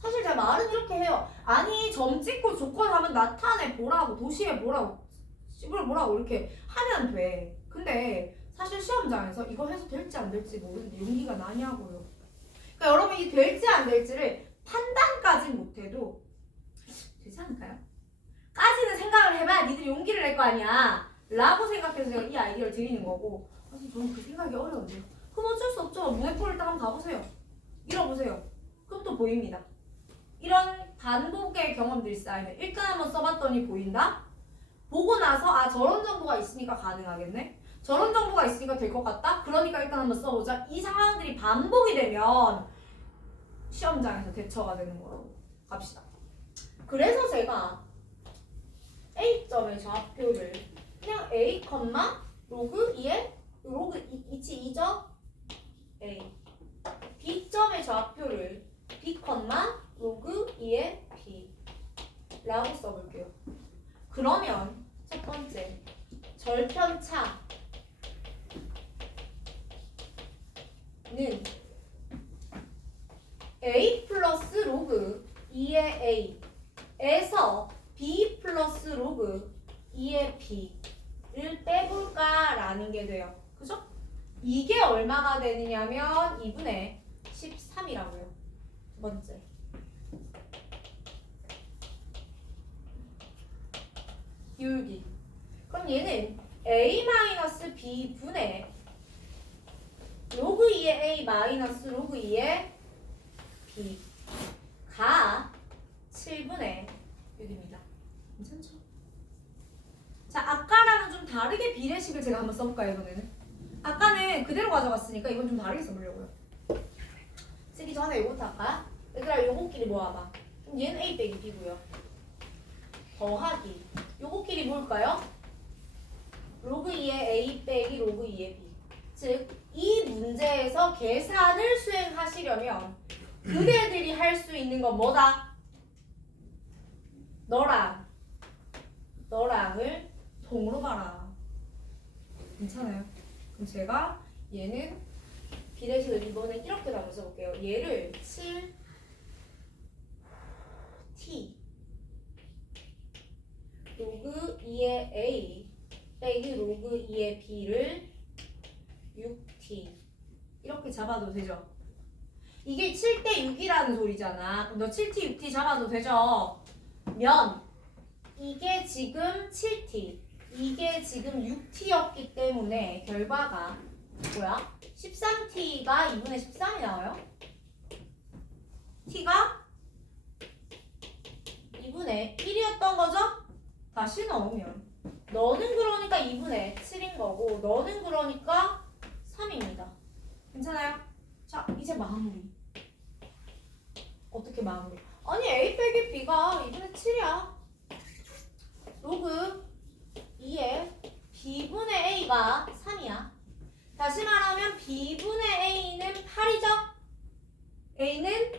사실 제가 말은 이렇게 해요. 아니 점 찍고 조건 하면 나타내 보라고, 도시에 보라고, 씹을 보라고 이렇게 하면 돼. 근데 사실 시험장에서 이거 해서 될지 안 될지 모르는데 용기가 나냐고요. 그러니까 여러분 이 될지 안 될지를 판단까지 못해도 되지 않을까요? 해봐야 니들이 용기를 낼 거 아니야 라고 생각해서 제가 이 아이디어를 드리는 거고 사실 저는 그 생각이 어려운데요. 그럼 어쩔 수 없죠. 문해포를 딱 한번 가보세요. 읽어보세요. 그럼 또 보입니다. 이런 반복의 경험들이 쌓이면 일단 한번 써봤더니 보인다? 보고 나서 아 저런 정보가 있으니까 가능하겠네? 저런 정보가 있으니까 될 것 같다? 그러니까 일단 한번 써보자. 이 상황들이 반복이 되면 시험장에서 대처가 되는 거라고 갑시다. 그래서 제가 A점의 좌표를 그냥 A, 로그 2에 로그 2죠? A B점의 좌표를 B, 로그 2의 B 라고 써볼게요. 그러면 첫 번째 절편차는 A 플러스 로그 2의 A에서 B 플러스 로그 2의 B를 빼볼까라는 게 돼요. 그죠? 이게 얼마가 되느냐면 2분의 13이라고요. 두 번째. 기울기. 그럼 얘는 A-B분의 로그 2의 A 마이너스 로그 2의 B가 7분의 6입니다. 괜찮죠? 자, 아까랑은 좀 다르게 비례식을 제가 한번 써볼까요, 이번에는? 아까는 그대로 가져갔으니까 이건 좀 다르게 써보려고요. 쓰기 전에 이거부터 할까? 얘들아, 요거끼리 모아봐. 그럼 얘는 A 빼기 B고요. 더하기. 요거끼리 뭘까요? 로그 2의 A 빼기 로그 2의 B. 즉, 이 문제에서 계산을 수행하시려면 그대들이 할 수 있는 건 뭐다? 너랑을 통으로 봐라. 괜찮아요? 그럼 제가 얘는 비례식을 이번엔 이렇게 한번 써볼게요. 얘를 7t 로그 2의 A 빼기 로그 2의 B를 6t 이렇게 잡아도 되죠? 이게 7대 6이라는 소리잖아. 그럼 너 7t, 6t 잡아도 되죠? 면 이게 지금 7t 이게 지금 6t였기 때문에 결과가 뭐야? 13t가 2분의 13이 나와요. t가 2분의 1이었던 거죠? 다시 넣으면 너는 그러니까 2분의 7인 거고 너는 그러니까 3입니다. 괜찮아요? 자, 이제 마무리. 어떻게 마무리? 아니 A 빼기 B가 2분의 7이야. 로그 2에 B분의 A가 3이야. 다시 말하면 B분의 A는 8이죠? A는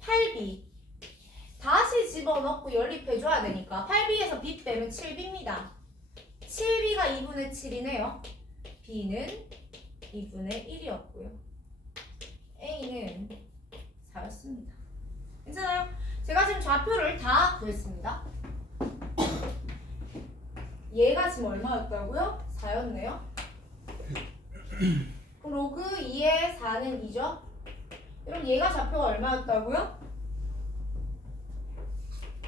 8B. 다시 집어넣고 연립해줘야 되니까 8B에서 B 빼면 7B입니다. 7B가 2분의 7이네요. B는 2분의 1이었고요. A는 4였습니다. 괜찮아요? 제가 지금 좌표를 다 구했습니다. 얘가 지금 얼마였다고요? 4였네요. 그럼 로그 2의 4는 2죠? 그럼 얘가 좌표가 얼마였다고요?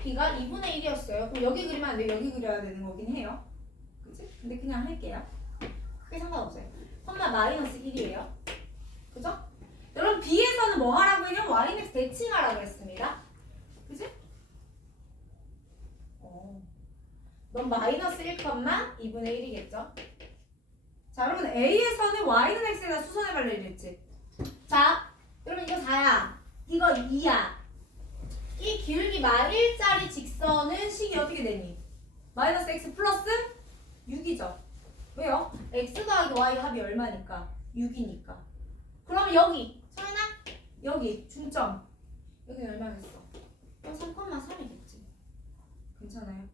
B가 2분의 1이었어요. 그럼 여기 그리면 안 돼요. 여기 그려야 되는 거긴 해요. 그치? 근데 그냥 할게요. 크게 상관없어요. 컴마 마이너스 1이에요. 그죠? 여러분 B에서는 뭐 하라고 했냐면 Y는 대칭하라고 했습니다. 그치? 넌 마이너스 1, 2분의 1이겠죠? 자, 여러분 A에서는 Y는 X에다 수선해달라 이랬지? 자, 여러분 이거 4야. 이거 2야. 이 기울기 마1짜리 직선은 식이 어떻게 되니? 마이너스 X 플러스 6이죠? 왜요? X 더하기 Y 합이 얼마니까? 6이니까. 그럼 여기 서연아 여기 중점 여기 얼마겠어? 3,3이겠지. 괜찮아요?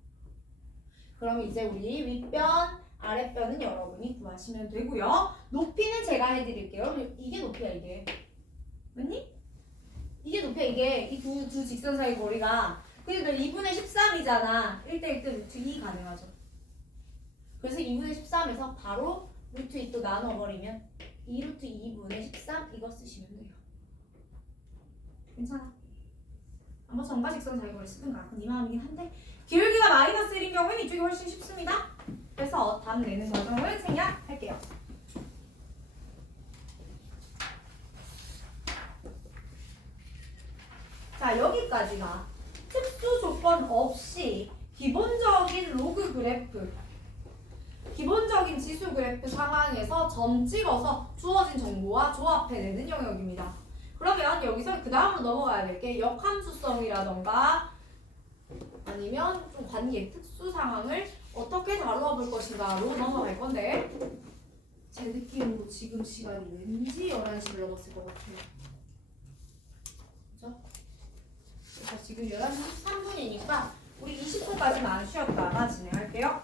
그럼 이제 우리 윗변 아랫변은 여러분이 구하시면 되고요. 높이는 제가 해드릴게요. 이게 높이야 이게. 맞니? 이게 높이야 이게. 이 두 직선 사이 거리가. 그래서 2분의 13이잖아. 1대1 때 루트 2 가능하죠. 그래서 2분의 13에서 바로 루트 2 또 나눠버리면 2루트 2분의 13 이거 쓰시면 돼요. 괜찮아? 뭐 정과 직선 사이거리 쓰든가 그건 네 마음이긴 한데 기울기가 마이너스 1인 경우에는 이쪽이 훨씬 쉽습니다. 그래서 답 내는 과정을 생략할게요. 자, 여기까지가 특수 조건 없이 기본적인 로그 그래프, 기본적인 지수 그래프 상황에서 점 찍어서 주어진 정보와 조합해내는 영역입니다. 그러면 여기서 그 다음으로 넘어가야 될 게 역함수성이라던가 아니면 좀 관계, 특수 상황을 어떻게 다루어 볼 것인가로 넘어갈 건데 제 느낌으로 지금 시간이 왠지 11시를 넘었을 것 같아요. 그죠? 그래서 지금 11시 13분이니까 우리 20분까지만 쉬었다가 진행할게요.